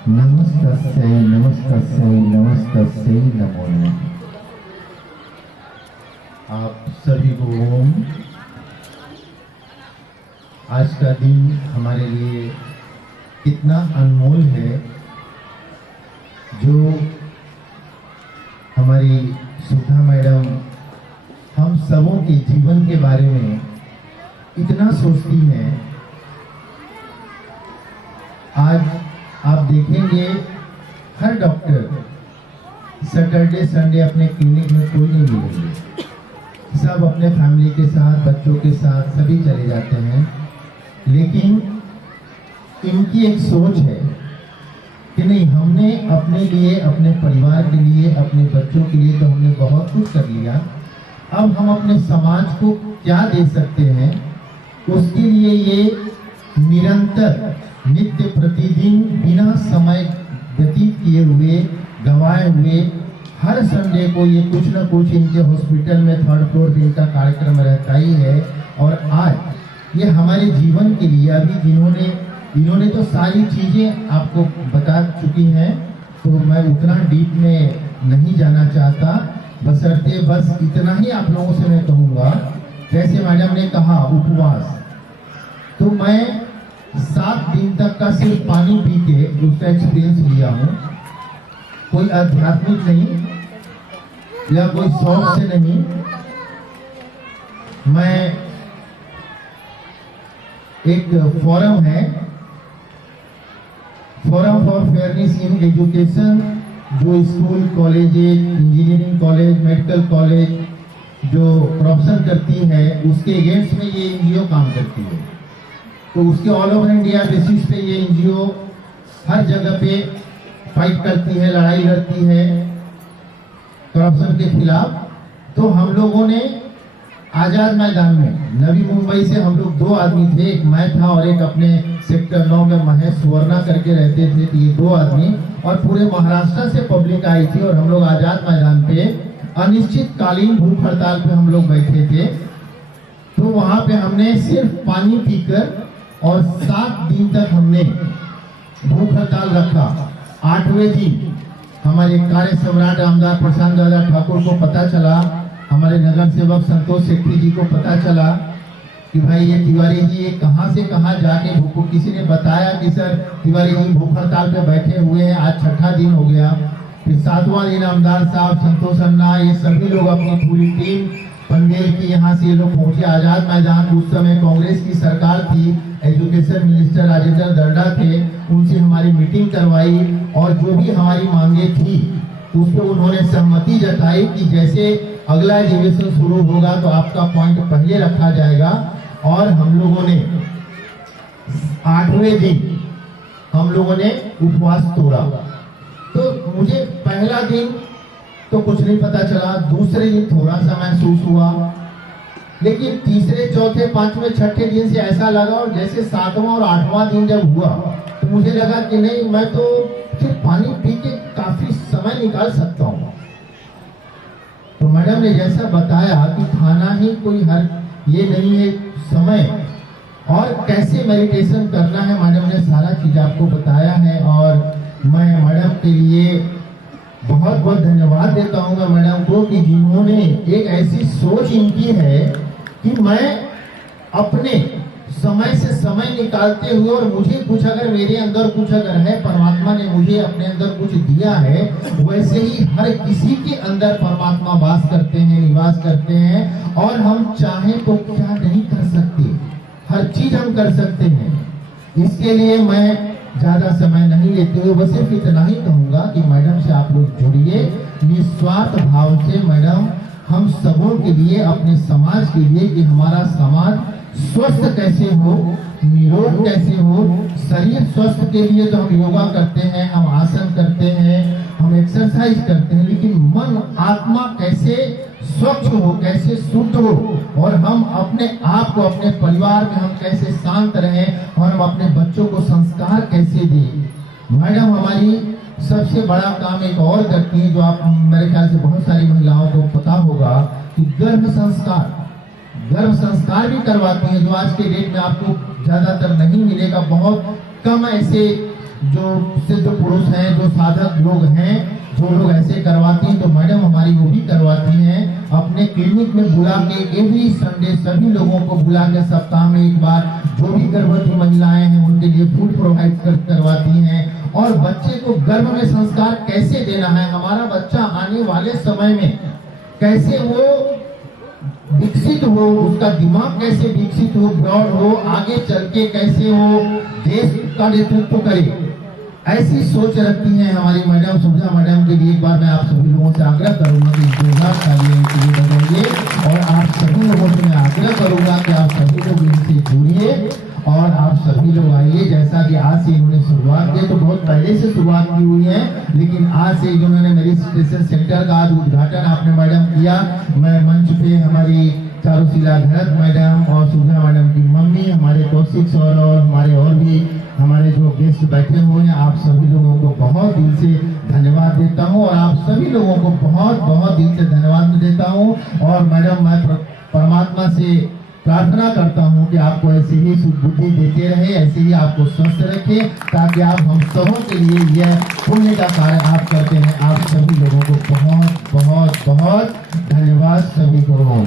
नमस्तस्यै नमस्तस्यै नमस्तस्यै नमो नमः। आप सभी को ओम। आज का दिन हमारे लिए कितना अनमोल है, जो हमारी सुधा मैडम हम सबों के जीवन के बारे में इतना सोचती हैं। आज आप देखेंगे हर डॉक्टर सैटरडे संडे अपने क्लिनिक में कोई नहीं मिलेंगे, सब अपने फैमिली के साथ, बच्चों के साथ सभी चले जाते हैं। लेकिन इनकी एक सोच है कि नहीं, हमने अपने लिए, अपने परिवार के लिए, अपने बच्चों के लिए तो हमने बहुत कुछ कर लिया, अब हम अपने समाज को क्या दे सकते हैं, उसके लिए ये निरंतर नित्य प्रतिदिन बिना समय व्यतीत किए हुए, गंवाए हुए, हर संडे को ये कुछ न कुछ इनके हॉस्पिटल में 3rd फ्लोर पे इनका कार्यक्रम रहता ही है। और आज ये हमारे जीवन के लिए, अभी इन्होंने तो सारी चीजें आपको बता चुकी हैं, तो मैं उतना डीप में नहीं जाना चाहता, बशर्ते बस इतना ही आप लोगों से मैं कहूँगा। जैसे मैडम ने कहा उपवास, तो मैं 7 दिन तक का सिर्फ पानी पी के उसका एक्सपीरियंस लिया हूँ। कोई आध्यात्मिक नहीं या कोई शौक से नहीं, मैं एक फोरम है, forum for fairness in education, जो school, colleges, engineering college, medical college जो प्रोफेसर करती है, उसके अगेंस्ट में ये एनजीओ काम करती है। तो उसके ऑल ओवर इंडिया बेसिस पे ये एनजीओ हर जगह पे फाइट करती है, लड़ाई लड़ती है करप्शन के खिलाफ। तो हम लोगों ने आजाद मैदान में, नवी मुंबई से हम लोग 2 आदमी थे, एक मैं था और एक अपने सेक्टर 9 में महेश सुवर्णा करके रहते थे, तो ये 2 आदमी, और पूरे महाराष्ट्र से पब्लिक आई थी, और हम लोग आजाद मैदान पे अनिश्चितकालीन भूख हड़ताल पे हम लोग बैठे थे। तो वहां पे हमने सिर्फ पानी पीकर और 7 दिन तक हमने भूख हड़ताल रखा। 8वें दिन हमारे कार्य सम्राट आमदार प्रशांत दादा ठाकुर को पता चला हमारे नगर सेवक संतोष सेठी जी को पता चला कि भाई ये तिवारी जी ये कहाँ से कहाँ जाके भूख, किसी ने बताया कि सर तिवारी जी भूख हड़ताल पे बैठे हुए हैं, आज 6ठा दिन हो गया। फिर 7वां दिन आमदार साहब, संतोष अन्ना, ये सभी लोग अपनी पूरी टीम पनवेल की यहाँ से ये लोग पहुंचे आजाद मैदान। उस समय कांग्रेस की सरकार थी, एजुकेशन मिनिस्टर राजेंद्र दर्डा थे, उनसे हमारी मीटिंग करवाई और जो भी हमारी मांगे थी उस पर उन्होंने सहमति जताई कि जैसे अगला अधिवेशन शुरू होगा तो आपका पॉइंट पहले रखा जाएगा। और हम लोगों ने 8वें दिन हम लोगों ने उपवास तोड़ा। तो मुझे पहला दिन तो कुछ नहीं पता चला, दूसरे दिन थोड़ा सा महसूस हुआ, लेकिन तीसरे, चौथे, 5वें, 6ठे दिन से ऐसा लगा, और जैसे 7वां और 8वां दिन जब हुआ तो मुझे लगा कि नहीं, मैं तो सिर्फ पानी पी के काफी समय निकाल सकता हूँ। तो मैडम ने जैसा बताया कि खाना ही कोई हर ये नहीं है समय, और कैसे मेडिटेशन करना है, मैडम ने सारा चीज आपको बताया है। और मैं मैडम के लिए बहुत बहुत धन्यवाद देता हूँ मैं मैडम को कि जिन्होंने एक ऐसी सोच इनकी है कि मैं अपने समय से समय निकालते हुए, और मुझे कुछ अगर मेरे अंदर कुछ अगर है, परमात्मा ने मुझे अपने अंदर कुछ दिया है, वैसे ही हर किसी के अंदर परमात्मा वास करते हैं, निवास करते हैं, और हम चाहें तो क्या नहीं कर सकते, हर चीज हम कर सकते हैं। इसके लिए मैं ज्यादा समय नहीं लेते हुए बस सिर्फ इतना ही कहूंगा कि मैडम से आप लोग जुड़िए निस्वार्थ भाव से। मैडम हम सबों के लिए, अपने समाज के लिए, कि हमारा समाज स्वस्थ कैसे हो, निरोग कैसे हो। शरीर स्वस्थ के लिए तो हम योगा करते हैं, हम आसन करते हैं, हम एक्सरसाइज करते हैं, लेकिन मन आत्मा कैसे स्वच्छ हो, कैसे शुद्ध हो, और हम अपने आप को, अपने परिवार में हम कैसे शांत रहें, और हम अपने बच्चों को संस्कार कैसे दें। मैडम हमारी सबसे बड़ा काम एक और करती है, जो आप मेरे ख्याल से बहुत सारी महिलाओं को पता होगा, कि गर्भ संस्कार भी करवाती हैं, जो आज के डेट में आपको ज्यादातर नहीं मिलेगा। बहुत कम ऐसे जो सिद्ध पुरुष हैं, जो साधक लोग हैं, जो लोग ऐसे करवाती हैं, तो मैडम हमारी वो भी करवाती हैं। अपने क्लिनिक में बुला के एवरी संडे सभी लोगों को बुला के सप्ताह में एक बार, जो भी गर्भवती महिलाएं हैं उनके लिए फूड प्रोवाइड करवाती हैं। और बच्चे को गर्भ में संस्कार कैसे देना है, हमारा बच्चा आने वाले समय में कैसे वो विकसित हो, उसका दिमाग कैसे विकसित हो, ब्रॉड हो, आगे चल के कैसे वो देश का नेतृत्व करे, ऐसी सोच रखती हैं हमारी मैडम। सुविधा मैडम के लिए एक बार मैं आप सभी लोगों से आग्रह करूंगा कि जोरदार तालियां के लिए बजाइए, और आप सभी लोगों से मैं आग्रह करूंगा कि आप सभी लोग इनसे जुड़िए, और आप सभी लोग आइए। जैसा कि आज से इन्होंने शुरुआत की, तो बहुत पहले से शुरुआत की हुई है, लेकिन आज से इन्होंने मेडिटेशन सेंटर का आज उद्घाटन आपने मैडम किया। मैं मंच पे हमारी चारुशीला भरत मैडम और सुधा मैडम की मम्मी, हमारे कौशिक सर और हमारे और भी हमारे जो गेस्ट बैठे हुए हैं, आप सभी लोगों को बहुत दिल से धन्यवाद देता हूं, और आप सभी लोगों को बहुत बहुत दिल से धन्यवाद देता हूं। और मैडम मैं परमात्मा से प्रार्थना करता हूं कि आपको ऐसे ही सुबुद्धि देते रहे, ऐसे ही आपको स्वस्थ रखे, ताकि आप हम सबों के लिए यह पुण्य का कार्य आप करते हैं। आप सभी लोगों को बहुत बहुत बहुत धन्यवाद सभी को।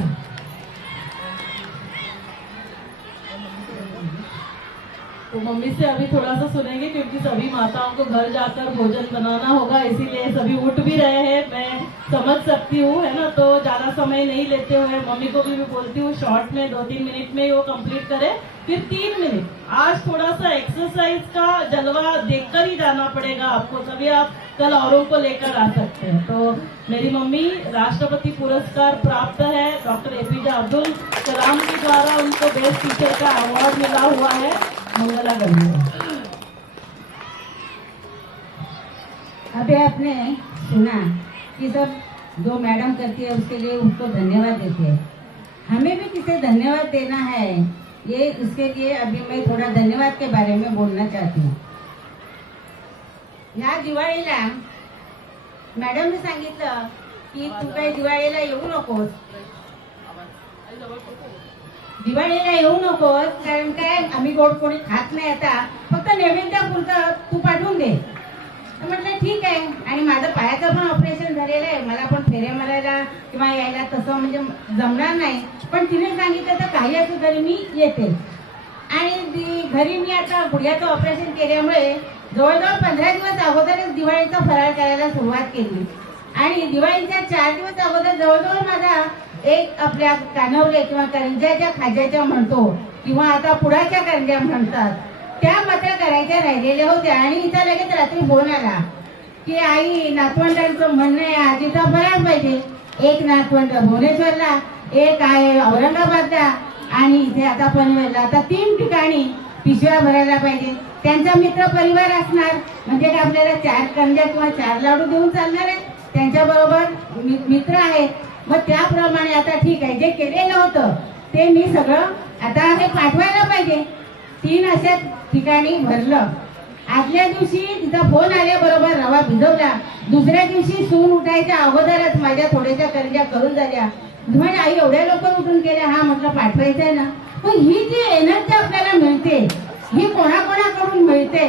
तो मम्मी से अभी थोड़ा सा सुनेंगे, क्योंकि सभी माताओं को घर जाकर भोजन बनाना होगा, इसीलिए सभी उठ भी रहे हैं, मैं समझ सकती हूँ, है ना। तो ज्यादा समय नहीं लेते हुए मम्मी को भी बोलती हूँ शॉर्ट में 2-3 मिनट में वो कंप्लीट करे, फिर 3 मिनट। आज थोड़ा सा एक्सरसाइज का जलवा देखकर ही जाना पड़ेगा आपको, तभी आप कल औरों को लेकर आ सकते हैं। तो मेरी मम्मी राष्ट्रपति पुरस्कार प्राप्त है, डॉक्टर APJ अब्दुल कलाम के द्वारा उनको बेस्ट टीचर का अवार्ड मिला हुआ है। मंगला करिए। अभी आपने सुना कि सब जो मैडम करती है उसके लिए उनको धन्यवाद देते हैं। हमें भी किसे धन्यवाद देना है, ये उसके लिए अभी मैं थोड़ा धन्यवाद के बारे में बोलना चाहती हूँ। या दिवाळीला मॅडमने सांगितलं की तू काही दिवाळीला येऊ नकोस, दिवाळीला येऊ नकोस, कारण काय आम्ही गोड कोणी खात नाही, आता फक्त नैवेद्यापुरतं तू पाठवून दे, तर म्हटलं ठीक आहे. आणि माझं पायाचं पण ऑपरेशन झालेलं आहे, मला पण फेऱ्या मारायला किंवा यायला तसं म्हणजे जमणार नाही. पण तिने सांगितलं तर काही असं तरी मी येते. आणि घरी मी आता गुडघ्याचं ऑपरेशन केल्यामुळे जवळजवळ 15 दिवस अगोदरच दिवाळीचा फराळ करायला सुरुवात केली. आणि दिवाळीच्या 4 दिवस अगोदर जवळजवळ माझा एक आपल्या कानवले किंवा करंजाच्या खाज्याच्या म्हणतो किंवा आता पुडाच्या करंजा म्हणतात, त्या मात्र करायच्या राहिलेल्या होत्या. आणि इथं लगेच रात्री फोन आला की आई, नातवंडांचं म्हणणं आहे आजीचा बराच पाहिजे. एक नातवंड भुवनेश्वरला, एक आहे औरंगाबादला आणि इथे आता पनवेलला. आता 3 ठिकाणी पिशव्या भरायला पाहिजे. त्यांचा मित्र परिवार असणार म्हणजे काय आपल्याला 4 करंज्या किंवा 4 लाडू देऊन चालणार आहे. त्यांच्याबरोबर मित्र आहेत. मग त्याप्रमाणे आता ठीक आहे, जे केलेलं होतं ते मी सगळं आता हे पाठवायला पाहिजे. 3 अशा ठिकाणी भरलं. आदल्या दिवशी तिचा फोन आल्याबरोबर रवा भिजवला. दुसऱ्या दिवशी सून उठायच्या अगोदरच माझ्या थोड्याशा करंज्या करून झाल्या. म्हणजे आई एवढ्या लवकर उठून गेल्या. हा म्हटलं पाठवायचं आहे ना. पण ही जी एनर्जी आपल्याला मिळते ही कोणाकोणाकडून मिळते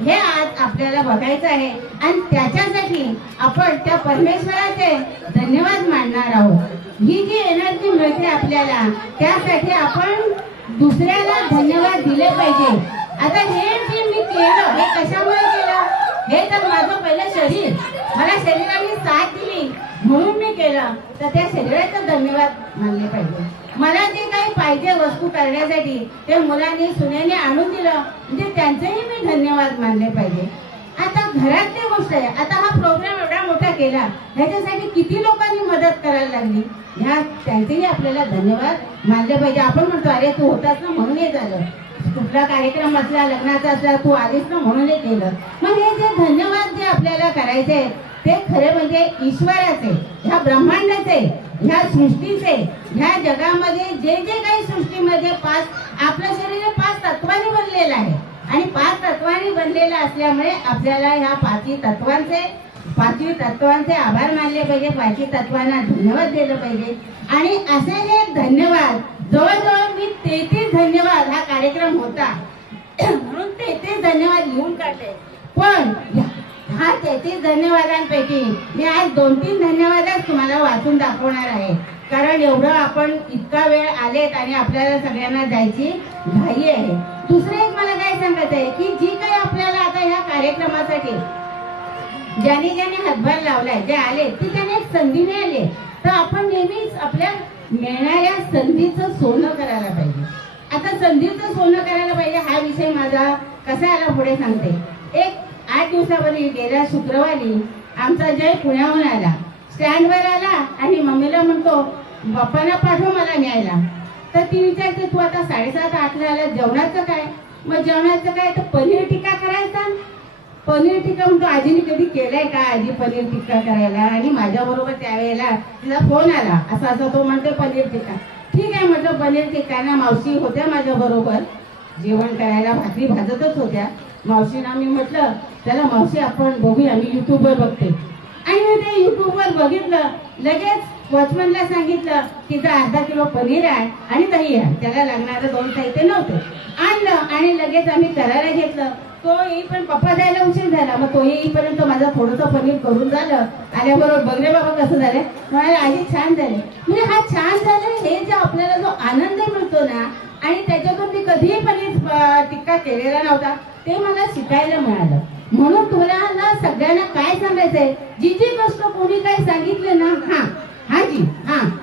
हे आज आपल्याला बघायचं आहे. आणि त्याच्यासाठी आपण त्या परमेश्वराचे धन्यवाद मानणार आहोत. ही जी एनर्जी मिळते आपल्याला त्यासाठी आपण दुसऱ्याला धन्यवाद दिले पाहिजे. आता हे जे मी केलं हे कशामुळे केलं, हे तर माझं पहिलं शरीर, मला शरीराने साथ दिली म्हणून मी केलं, तर त्या शरीराचा धन्यवाद मानले पाहिजे. मला जे काही पाहिजे वस्तू करण्यासाठी ते मुलांनी सुनेने आणून दिलं म्हणजे त्यांचेही मी धन्यवाद मानले पाहिजे. आता घरातली गोष्ट आहे. आता हा प्रोग्राम एवढा मोठा केला ह्याच्यासाठी किती लोकांनी मदत करायला लागली, ह्या त्यांचेही आपल्याला धन्यवाद मानले पाहिजे. आपण म्हणतो अरे तू होतास ना म्हणून हे झालं, कुठला कार्यक्रम असला लग्नाचा असला तू आलीस ना म्हणून हे केलं. मग हे जे धन्यवाद जे आपल्याला करायचे ते खरे म्हणजे ईश्वराचे, ह्या ब्रह्मांडाचे, ह्या सृष्टीचे, ह्या जगामध्ये जे जे काही सृष्टीमध्ये आपलं शरीर 5 तत्वांनी बनलेलं आहे. आणि 5 तत्वांनी बनलेलं असल्यामुळे आपल्याला ह्या 5 तत्वांचे आभार मानले पाहिजे, 5 तत्वांना धन्यवाद दिलं पाहिजे. आणि असे हे धन्यवाद जवळजवळ मी 33 धन्यवाद हा कार्यक्रम होता म्हणून 33 धन्यवाद लिहून काढले. पण हा 33 धन्यवादांपैकी मी आज 2-3 धन्यवादच तुम्हाला वाचून दाखवणार आहे. कारण एवढं आपण इतका वेळ आलेत आणि आपल्याला सगळ्यांना जायची घाई आहे. दुसरं एक मला काय सांगायचं आहे की जी काही आपल्याला आता ह्या कार्यक्रमासाठी ज्याने हातभार लावलाय, जे आले ते त्याने एक संधी मिळाली, तर आपण नेहमीच आपल्या मिळणाऱ्या संधीचं सोनं करायला पाहिजे. आता संधीचं सोनं करायला पाहिजे हा विषय माझा कसा आला पुढे सांगते. एक 8 दिवसापूर्वी गेल्या शुक्रवारी आमचा जय पुण्याहून आला, स्टँडवर आला आणि मम्मीला म्हणतो बाप्पांना पाठव मला न्यायला. तर ती विचारते तू आता 7:30-8ला आला, जेवणाचं काय? मग जेवणाचं काय तर पनीर टिक्का करायचा. पनीर टिक्का म्हणतो आजीने कधी केलाय का आजी पनीर टिक्का करायला? आणि माझ्या बरोबर त्यावेळेला तिचा फोन आला, असा तो म्हणतो पनीर टिक्का. ठीक आहे म्हटलं पनीर टिक्का ना. मावशी होत्या माझ्या बरोबर जेवण करायला, भाकरी भाजतच होत्या. मावशीना मी म्हटलं चला मावशी आपण बघूया, मी युट्यूबवर बघते. आणि मी ते युट्यूबवर बघितलं. लगेच वॉचमनला सांगितलं तिथं अर्धा किलो पनीर आहे आणि दही आहे, त्याला लागणारं 2 साहित्य नव्हते. आणलं आणि लगेच आम्ही करायला घेतलं. तो येईपर्यंत पप्पा जायला उशीर झाला. मग तो येईपर्यंत माझं थोडंसं पनीर करून झालं. आल्याबरोबर बघले बाबा कसं झालं, म्हणाले आजी छान झाले. म्हणजे हा छान झालं हे जे आपल्याला जो आनंद मिळतो ना, आणि त्याच्यातून मी कधीही पनीर टिक्का केलेला नव्हता ते मला शिकायला मिळालं. म्हणून तुम्हाला सगळ्यांना काय सांगायचंय, जी जी गोष्ट कोणी काय सांगितलं ना, हा जी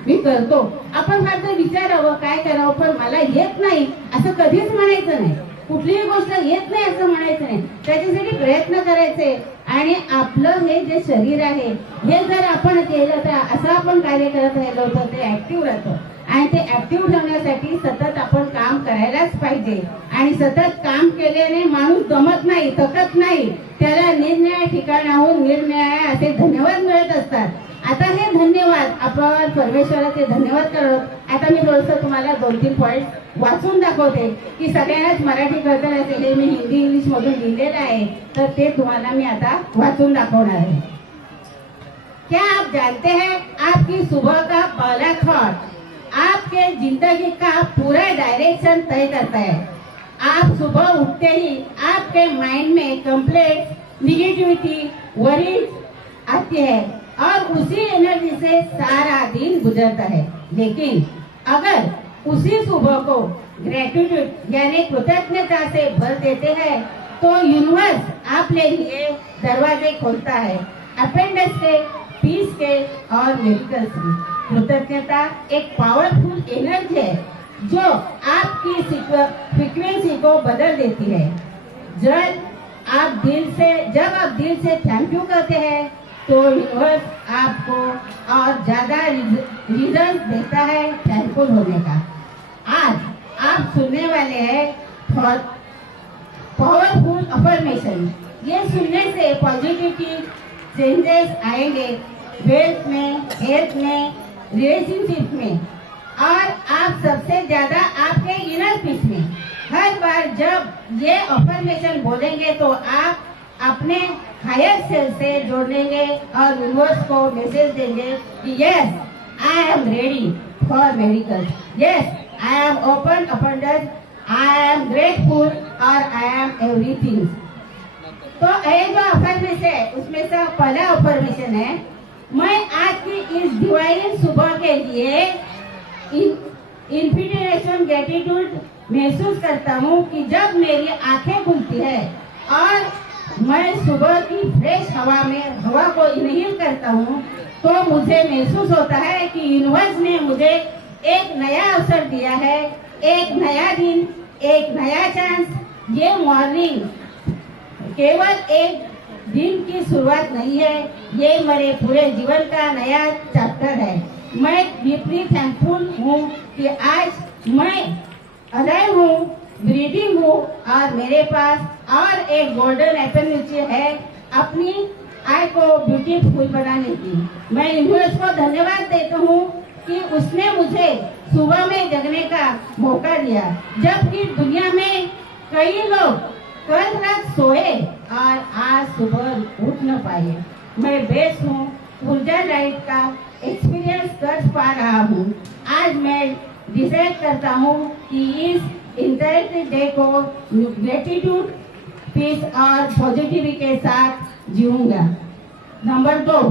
मी करतो. आपण फार विचारावं काय करावं, पण मला येत नाही असं कधीच म्हणायचं नाही. कुठलीही गोष्ट येत नाही असं म्हणायचं नाही. त्याच्यासाठी प्रयत्न करायचे. आणि आपलं हे जे शरीर आहे हे जर आपण केलं तर असं आपण कार्य करत राहिलो तर ते ऍक्टिव्ह राहतं. आणि ते ऍक्टिव्ह ठेवण्यासाठी सतत आपण काम करायलाच पाहिजे. आणि सतत काम केल्याने माणूस दमत नाही, थकत नाही. त्याला निरनिराळ्या ठिकाणाहून निरनिराळ्या असे धन्यवाद मिळत असतात. आता हे धन्यवाद आपण परमेश्वराचे धन्यवाद करत. आता मी थोडंसं तुम्हाला 2-3 पॉइंट वाचून दाखवते की सगळ्यांनाच मराठी कळतं असेल. हे मी हिंदी इंग्लिश मधून लिहिलेलं आहे, तर ते तुम्हाला मी आता वाचून दाखवणार आहे. क्या आप जानते हैं आपकी सुबह का पहला थॉट आपके जिंदगी का पूरा डायरेक्शन तय करता है. आप सुबह उठते ही आपके माइंड में कंप्लीट निगेटिविटी, वरीज आती है और उसी एनर्जी से सारा दिन गुजरता है। लेकिन अगर उसी सुबह को ग्रेटिट्यूड यानी कृतज्ञता से भर देते हैं तो यूनिवर्स आपके लिए दरवाजे खोलता है, अपेंडिक्स के, पीस के और मेडिकल्स की। कृतज्ञता एक पावरफुल एनर्जी है जो आपकी फ्रीक्वेंसी को बदल देती है। जब आप दिल से थैंक यू कहते हैं तो यूनिवर्स आपको और ज्यादा रीजन देता है थैंकफुल होने का। आज आप सुनने वाले हैं पावरफुल अफर्मेशन। ये सुनने से पॉजिटिविटी चेंजेस आएंगे वेल्थ में, हेल्थ में, रिलेशनशिप में और आप सबसे ज्यादा आपके इनर पीस में। हर बार जब ये अफर्मेशन बोलेंगे तो आप अपने हायर सेल्फ से जोड़ेंगे और यूनिवर्स को मैसेज देंगे कि yes I am ready for medical, yes I am open abundance, I am grateful और आई एम एवरीथिंग। तो ये जो अफर्मेशन है उसमें से पहला अफर्मेशन है, मैं आज की इस डिवाइन सुबह के लिए इन्फिनिटेशन ग्रेटिट्यूड महसूस करता हूँ कि जब मेरी आंखें खुलती है और मैं सुबह की फ्रेश हवा को इनहेल करता हूँ तो मुझे महसूस होता है कि यूनिवर्स ने मुझे एक नया अवसर दिया है, एक नया दिन, एक नया चांस। ये मॉर्निंग केवल एक दिन की शुरुआत नहीं है, ये मेरे पूरे जीवन का नया चैप्टर है। मैं डीपली थैंकफुल हूँ कि आज मैं अलाइव हूँ, ब्रीदिंग हूँ और मेरे पास और एक गोल्डन अपॉर्चुनिटी है अपनी आई को ब्यूटीफुल बनाने की। मैं यूनिवर्स को धन्यवाद देता हूँ कि उसने मुझे सुबह में जगने का मौका दिया, जबकि दुनिया में कई लोग कल रात सोए और आज सुबह उठ न पाए। मैं बेस्ट हूँ, ऊर्जा लाइट का एक्सपीरियंस कर पा रहा हूँ। आज मैं डिसाइड करता हूँ कि इस इंटरेक्टिव डे को ग्रेटिट्यूड, पीस और पॉजिटिविटी के साथ जीऊंगा। नंबर 2,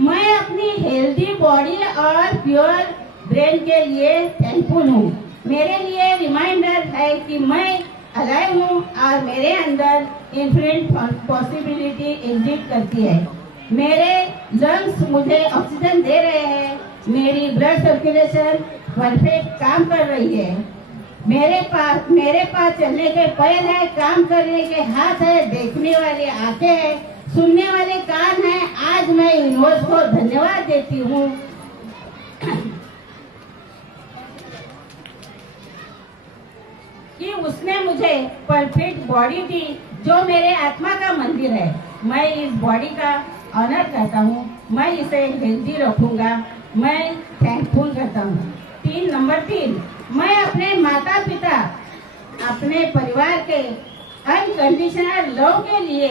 मैं अपनी हेल्दी बॉडी और प्योर ब्रेन के लिए थैंकफुल हूँ। मेरे लिए रिमाइंडर है कि मैं अलाइव हूँ और मेरे अंदर इन्फिनिट पॉसिबिलिटी एग्जिस्ट करती है। मेरे लंग्स मुझे ऑक्सीजन दे रहे हैं, मेरी ब्लड सर्कुलेशन परफेक्ट काम कर रही है। मेरे पास चलने के पैर है, काम करने के हाथ है, देखने वाली आंखें है, सुनने वाले कान है। आज मैं यूनिवर्स को धन्यवाद देती हूँ कि उसने मुझे परफेक्ट बॉडी दी जो मेरे आत्मा का मंदिर है। मैं इस बॉडी का ऑनर करता हूँ, मैं इसे हेल्दी रखूंगा, मैं थैंकफुल करता हूँ। नंबर 3, मैं अपने माता पिता, अपने परिवार के अनकंडीशनल लव के लिए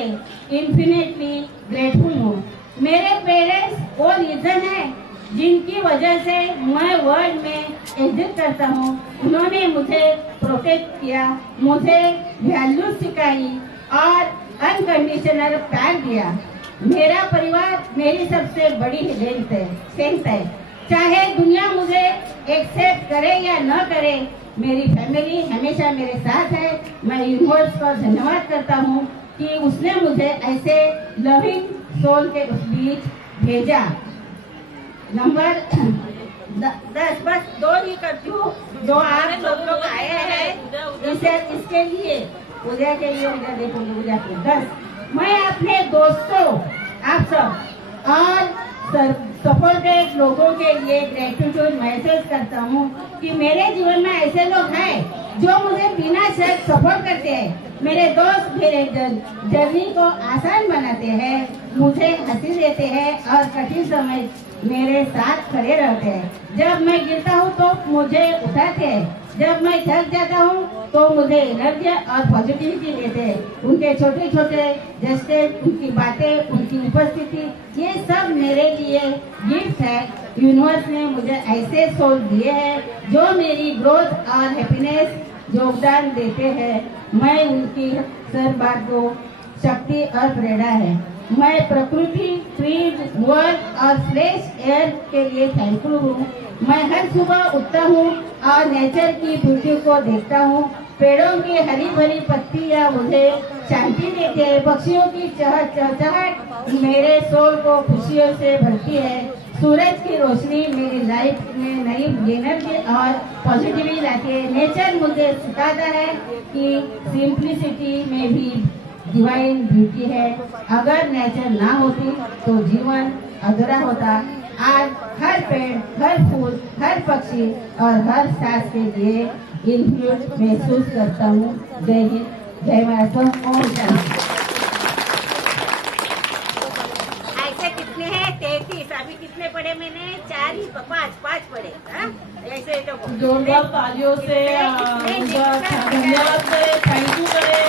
इन्फिनिटली ग्रेटफुल हूँ। मेरे पेरेंट्स वो रीजन है जिनकी वजह से मैं वर्ल्ड में एग्जिस्ट करता हूँ। उन्होंने मुझे प्रोटेक्ट किया, मुझे वैल्यू सिखाई और अनकंडीशनल प्यार दिया। मेरा परिवार मेरी सबसे बड़ी स्ट्रेंथ है। चाहे दुनिया मुझे एक्सेप्ट करे या न करे, मेरी फैमिली हमेशा मेरे साथ है। मैं यूनिवर्स को धन्यवाद करता हूँ कि उसने मुझे ऐसे लविंग सोल के उस बीच भेजा। नंबर 10, बस 2 ही करती हूँ। जो आप लोग आए हैं इसके लिए पूजा के लिए पूजा को 10, मैं अपने दोस्तों, आप सब और सपोर्टेड लोगों के लिए ग्रेटिट्यूड महसूस करता हूँ कि मेरे जीवन में ऐसे लोग हैं जो मुझे बिना शर्त सपोर्ट करते हैं। मेरे दोस्त मेरे जर्नी को आसान बनाते हैं, मुझे हंसी देते हैं और कठिन समय मेरे साथ खड़े रहते हैं। जब मैं गिरता हूँ तो मुझे उठाते हैं, जब मैं थक जाता हूँ तो मुझे एनर्जी और पॉजिटिविटी देते हैं। उनके छोटे छोटे जेस्चर, उनकी बातें, उनकी उपस्थिति, ये सब मेरे लिए गिफ्ट है। यूनिवर्स ने मुझे ऐसे सोल दिए हैं जो मेरी ग्रोथ और हैप्पीनेस योगदान देते हैं। मैं उनकी हर बात को शक्ति और प्रेरणा है। मैं प्रकृति, ट्रीज, वर्ल्ड और फ्रेश एयर के लिए थैंकफुल हूँ। मैं हर सुबह उठता हूँ और नेचर की ब्यूटी को देखता हूँ। पेड़ों की हरी भरी पत्तियाँ मुझे शांति देती है। पक्षियों की चहचहाहट मेरे सोल को खुशियों से भरती है। सूरज की रोशनी मेरी लाइफ में नई एनर्जी और पॉजिटिविटी लाती है। नेचर मुझे सिखाता है कि सिंप्लिसिटी में भी डिवाइन ब्यूटी है। अगर नेचर ना होती तो जीवन अधूरा होता। आज हर पेड़, हर फूल, हर पक्षी और हर सांस के लिए इन्फ्लुएंस महसूस करता हूँ। जय हिंद, जय महाराष्ट्र, ओम शांति। ऐसे कितने हैं? 33। अभी कितने पढ़े मैंने? 4 ही, 5 पढ़े। हाँ? ऐसे तो जोरदार तालियों से उनका धन्यवाद करे, थैंक यू करे,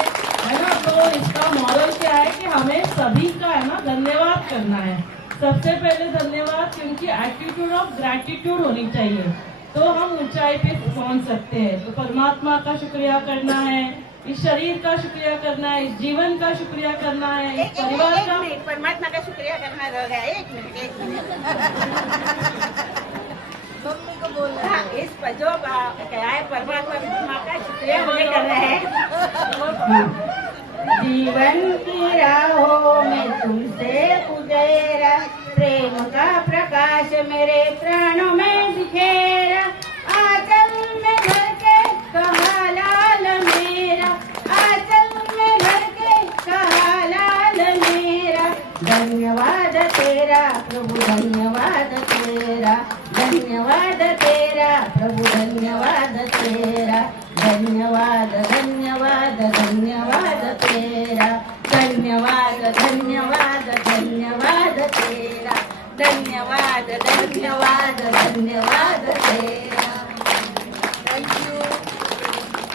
है ना। तो इसका मॉरल क्या है कि हमें सभी का, है ना, धन्यवाद करना है। सबसे पहले धन्यवाद, क्योंकि एटीट्यूड ऑफ ग्रैटिट्यूड होनी चाहिए तो हम ऊंचाई पे पहुंच सकते हैं। तो परमात्मा का शुक्रिया करना है, इस शरीर का शुक्रिया करना है, इस जीवन का शुक्रिया करना है, इस परिवार का। परमात्मा का शुक्रिया करना रह गया। एक मिनट मम्मी को बोल रहा है। इस पर जो क्या है, परमात्मा का शुक्रिया मुझे करना है। जीवन की राहों में तुमसे गुजरा, प्रेम का प्रकाश मेरे प्राणों में बिखेरा। आंचल में भर के कहा लाल मेरा, आंचल में भर के कहा लाल मेरा। धन्यवाद तेरा प्रभु, धन्यवाद तेरा, धन्यवाद तेरा प्रभु, धन्यवाद तेरा। धन्यवाद धन्यवाद धन्यवाद तेरा, धन्यवाद धन्यवाद धन्यवाद तेरा, धन्यवाद धन्यवाद धन्यवाद तेरा। थँक्यू।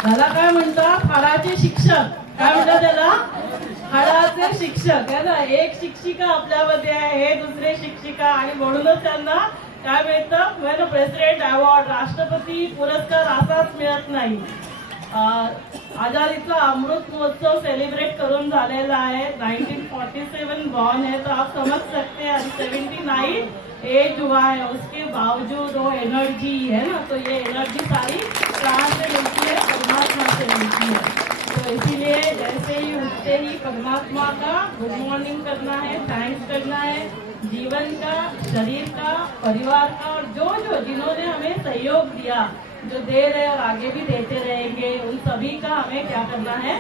त्याला काय म्हणतात? हाडाचे शिक्षक. काय म्हणतात त्याला? हाडाचे शिक्षक, है ना. एक शिक्षिका आपल्यामध्ये आहे, हे दुसरे शिक्षिका, आणि म्हणूनच त्यांना काय मिळतं? प्रेसिडेंट अवॉर्ड, राष्ट्रपती पुरस्कार असाच मिळत नाही. आजादीचा अमृत महोत्सव सेलिब्रेट करून झालेला है। 1947 बॉर्न है, तो आप समझ सकते हैं 79 एज हुआ है, उसके बावजूद वो एनर्जी है ना। तो ये एनर्जी सारी कहाँ से मिलती है? परमात्मा से मिलती है। तो इसीलिए जैसे ही उठते ही परमात्मा का गुड मॉर्निंग करना है, थैंक्स करना है, जीवन का, शरीर का, परिवार का, और जो जिन्होंने हमें सहयोग दिया, जो दे रहे और आगे भी देते रहेंगे, उन सभी का हमें क्या करना है?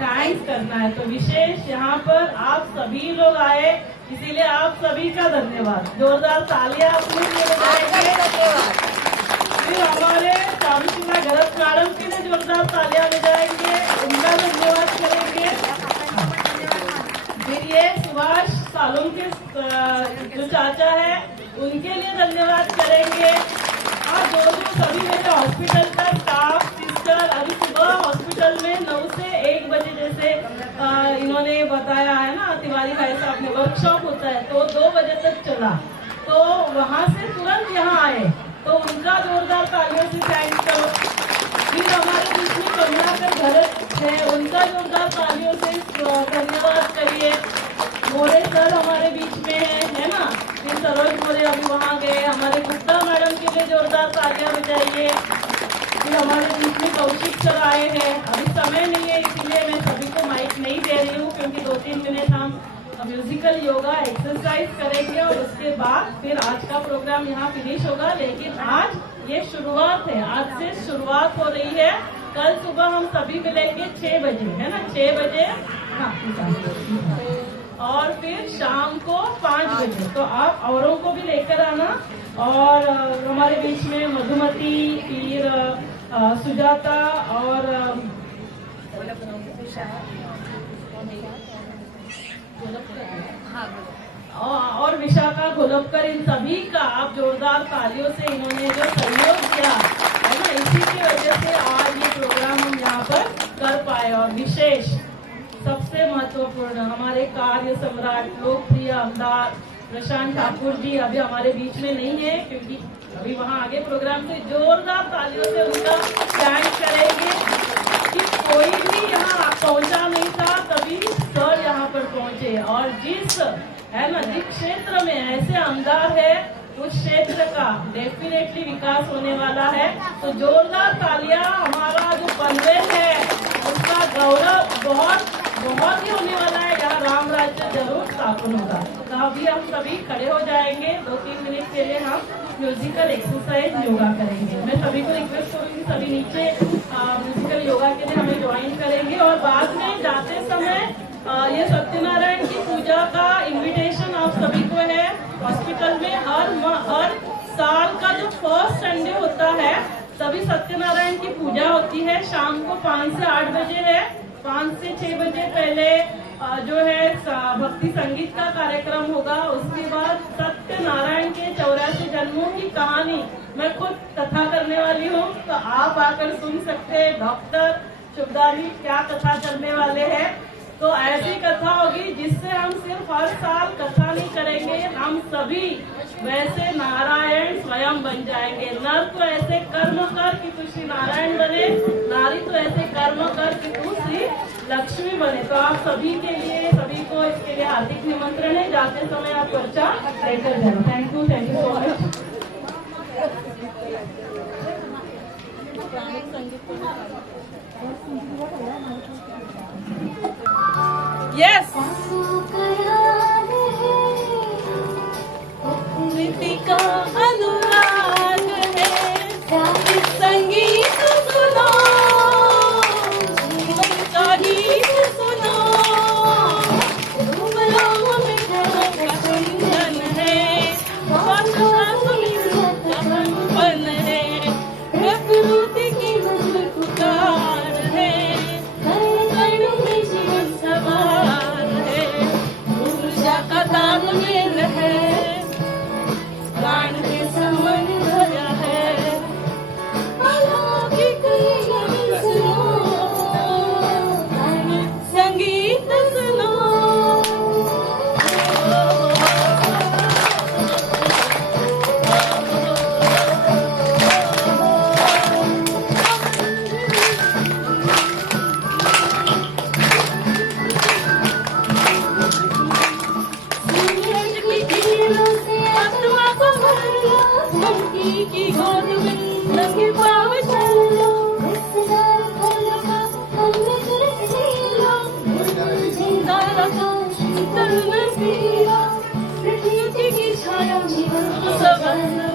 थैंक्स करना है। तो विशेष यहाँ पर आप सभी लोग आए, इसीलिए आप सभी का धन्यवाद। जोरदार तालियां अपने लिए बजाएंगे। फिर हमारे सावित्रीबाई घरत मैडम के लिए जोरदार तालियां बजाएंगे, उनका धन्यवाद करेंगे। फिर ये सुभाष सालुम के जो चाचा है, उनके लिए धन्यवाद करेंगे। और जो सभी मेरे हॉस्पिटल का स्टाफ, सिस्टर, अभी सुबह हॉस्पिटल में 9 से 1 बजे जैसे इन्होंने बताया है ना, तिवारी भाई साहब ने वर्कशॉप होता है तो 2 बजे तक चला, तो वहाँ से तुरंत यहाँ आए, तो उनका जोरदार तालियों से थैंक्स करो। फिर हमारे बीच में कमलाकर घरत है, उनका जोरदार तालियों से धन्यवाद करिए। मोरे सर हमारे बीच में है ना। फिर सरोज मोरे अभी वहाँ गए। हमारे गुप्ता मैडम के लिए जोरदार तालियां बजाइए। फिर हमारे बीच में कौशिक सर आए हैं। अभी समय नहीं है, इसीलिए मैं सभी को माइक नहीं दे रही हूँ, क्योंकि 2-3 मिनट हम म्यूजिकल योगा एक्सरसाइज करेंगे और उसके बाद फिर आज का प्रोग्राम यहाँ फिनिश होगा। लेकिन आज ये शुरुआत है, आज से शुरुआत हो रही है। कल सुबह हम सभी मिलेंगे 6 बजे, है ना, 6 बजे, हाँ, और फिर शाम को 5 बजे। तो आप औरों को भी लेकर आना। और हमारे बीच में मधुमती, फिर सुजाता और विशाखा गोलपकर, इन सभी का आप जोरदार तालियों से, इन्होंने जो सहयोग किया है ना, इसी की वजह से आज ये प्रोग्राम हम यहाँ पर कर पाए। और विशेष सबसे महत्वपूर्ण हमारे कार्य सम्राट, लोकप्रिय आमदार प्रशांत ठाकुर जी अभी हमारे बीच में नहीं है, क्योंकि अभी वहाँ आगे प्रोग्राम से जोरदार तालियों से उनका थैंक्स करेंगे कि कोई भी यहाँ पहुँचा नहीं था, तभी सर यहाँ है ना। जिस क्षेत्र में ऐसे आमदार है उस क्षेत्र का डेफिनेटली विकास होने वाला है। तो जोरदार तालियां, हमारा जो पनवेल है उसका गौरव बहुत बहुत ही होने वाला है। यहाँ राम राज्य जरूर स्थापन होगा। तो अभी हम सभी खड़े हो जाएंगे, 2-3 मिनट के लिए हम म्यूजिकल एक्सरसाइज योगा करेंगे। मैं सभी को रिक्वेस्ट करूंगी सभी नीचे म्यूजिकल योगा के लिए हमें ज्वाइन करेंगे। और बाद में जाते समय ये सत्यनारायण की पूजा का इनविटेशन आप सभी को है। हॉस्पिटल में हर साल का जो फर्स्ट संडे होता है तभी सत्यनारायण की पूजा होती है। शाम को 5 से 8 बजे है। 5 से 6 बजे पहले जो है भक्ति संगीत का कार्यक्रम होगा। उसके बाद सत्यनारायण के 84 जन्मों की कहानी मैं खुद कथा करने वाली हूँ, तो आप आकर सुन सकते हैं। डॉक्टर शुभदानी क्या कथा करने वाले हैं। तो ऐसी कथा होगी जिससे हम सिर्फ हर साल कथा नहीं करेंगे, हम सभी वैसे नारायण स्वयं बन जाएंगे। नर तो ऐसे कर्म कर कि तू श्री नारायण बने, नारी तो ऐसे कर्म कर कि तू श्री लक्ष्मी बने। तो आप सभी के लिए, सभी को इसके लिए हार्दिक निमंत्रण है। जाते समय आप पर्चा लेकर जाओ। Thank you so much. Yes Preeti का अनुराग है, संगीत सुनो, जीवन का गीत सुनो, रूबलों में बंधन है, बंधन है, प्रकृति की पुकार है, में जीवन सवार है, ऊर्जा का तालमेल है, प्राण के समान भरा है, अलौकिक जीवन सुनो, संगीत सुनो। की गोद में लगे पाँव चल लो, रिश्तेदार खोलो का हमने तुरंत जी लो, जिंदा रखो शीतल में पी लो, प्रकृति की छाया जीवन को संभालो,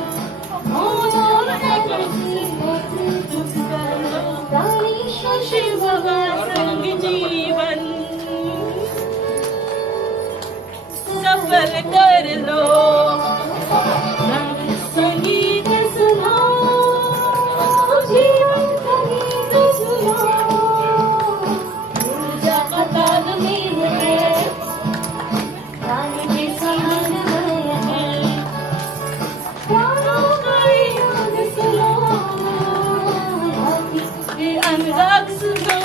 और एक दुख कर लो, प्राणेश्वर शिव भगवान संग जीवन सफल कर लो। संगीत सुनो, जीवन का गीत सुनो, ऊर्जा का तालमेल है, प्राण के समान भय है, प्राणों का योग सुनो, भक्ति के अनुराग सुनो।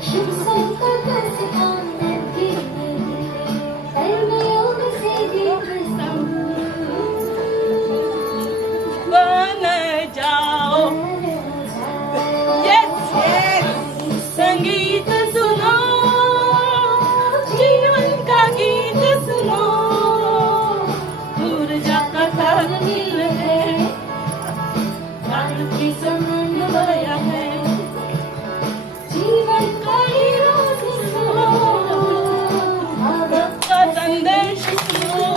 शुभ संकल्प से आनंद की कर्म योग से बन जाओ। यस संगीत सुनो, जीवन का गीत सुनो, ऊर्जा का तालमेल है, प्राण की संबंध भया है, जीवन का रोज सुनो, भगत का संदेश सुनो।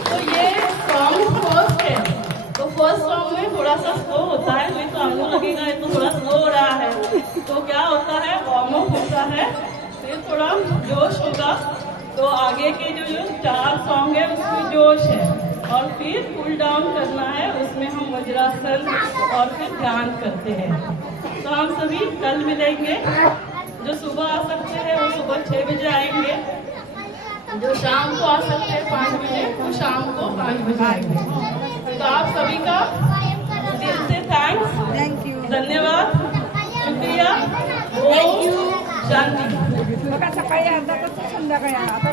तो ये सॉन्ग फर्स्ट है। तो फर्स्ट सॉन्ग में थोड़ा सा स्लो होता है, नहीं तो आपको लगेगा ये तो थोड़ा स्लो हो रहा है। तो क्या होता है, वार्म अप होता है, फिर थोड़ा जोश होगा। तो आगे के जो 4 सॉन्ग है उसमें जोश है। और फिर कूल डाउन करना है, उसमें हम वज्रासन और फिर ध्यान करते हैं। तो हम सभी कल मिलेंगे। जो सुबह आ सकते हैं वो सुबह 6 बजे आएंगे, जो शाम को आ सकते हैं 5 बजे वो शाम को 5 बजे आएंगे। तो आप सभी का दिल से थैंक्स, धन्यवाद, शुक्रिया, ओम शांति। बघा सकाळी अर्धा तास संध्याकाळी आता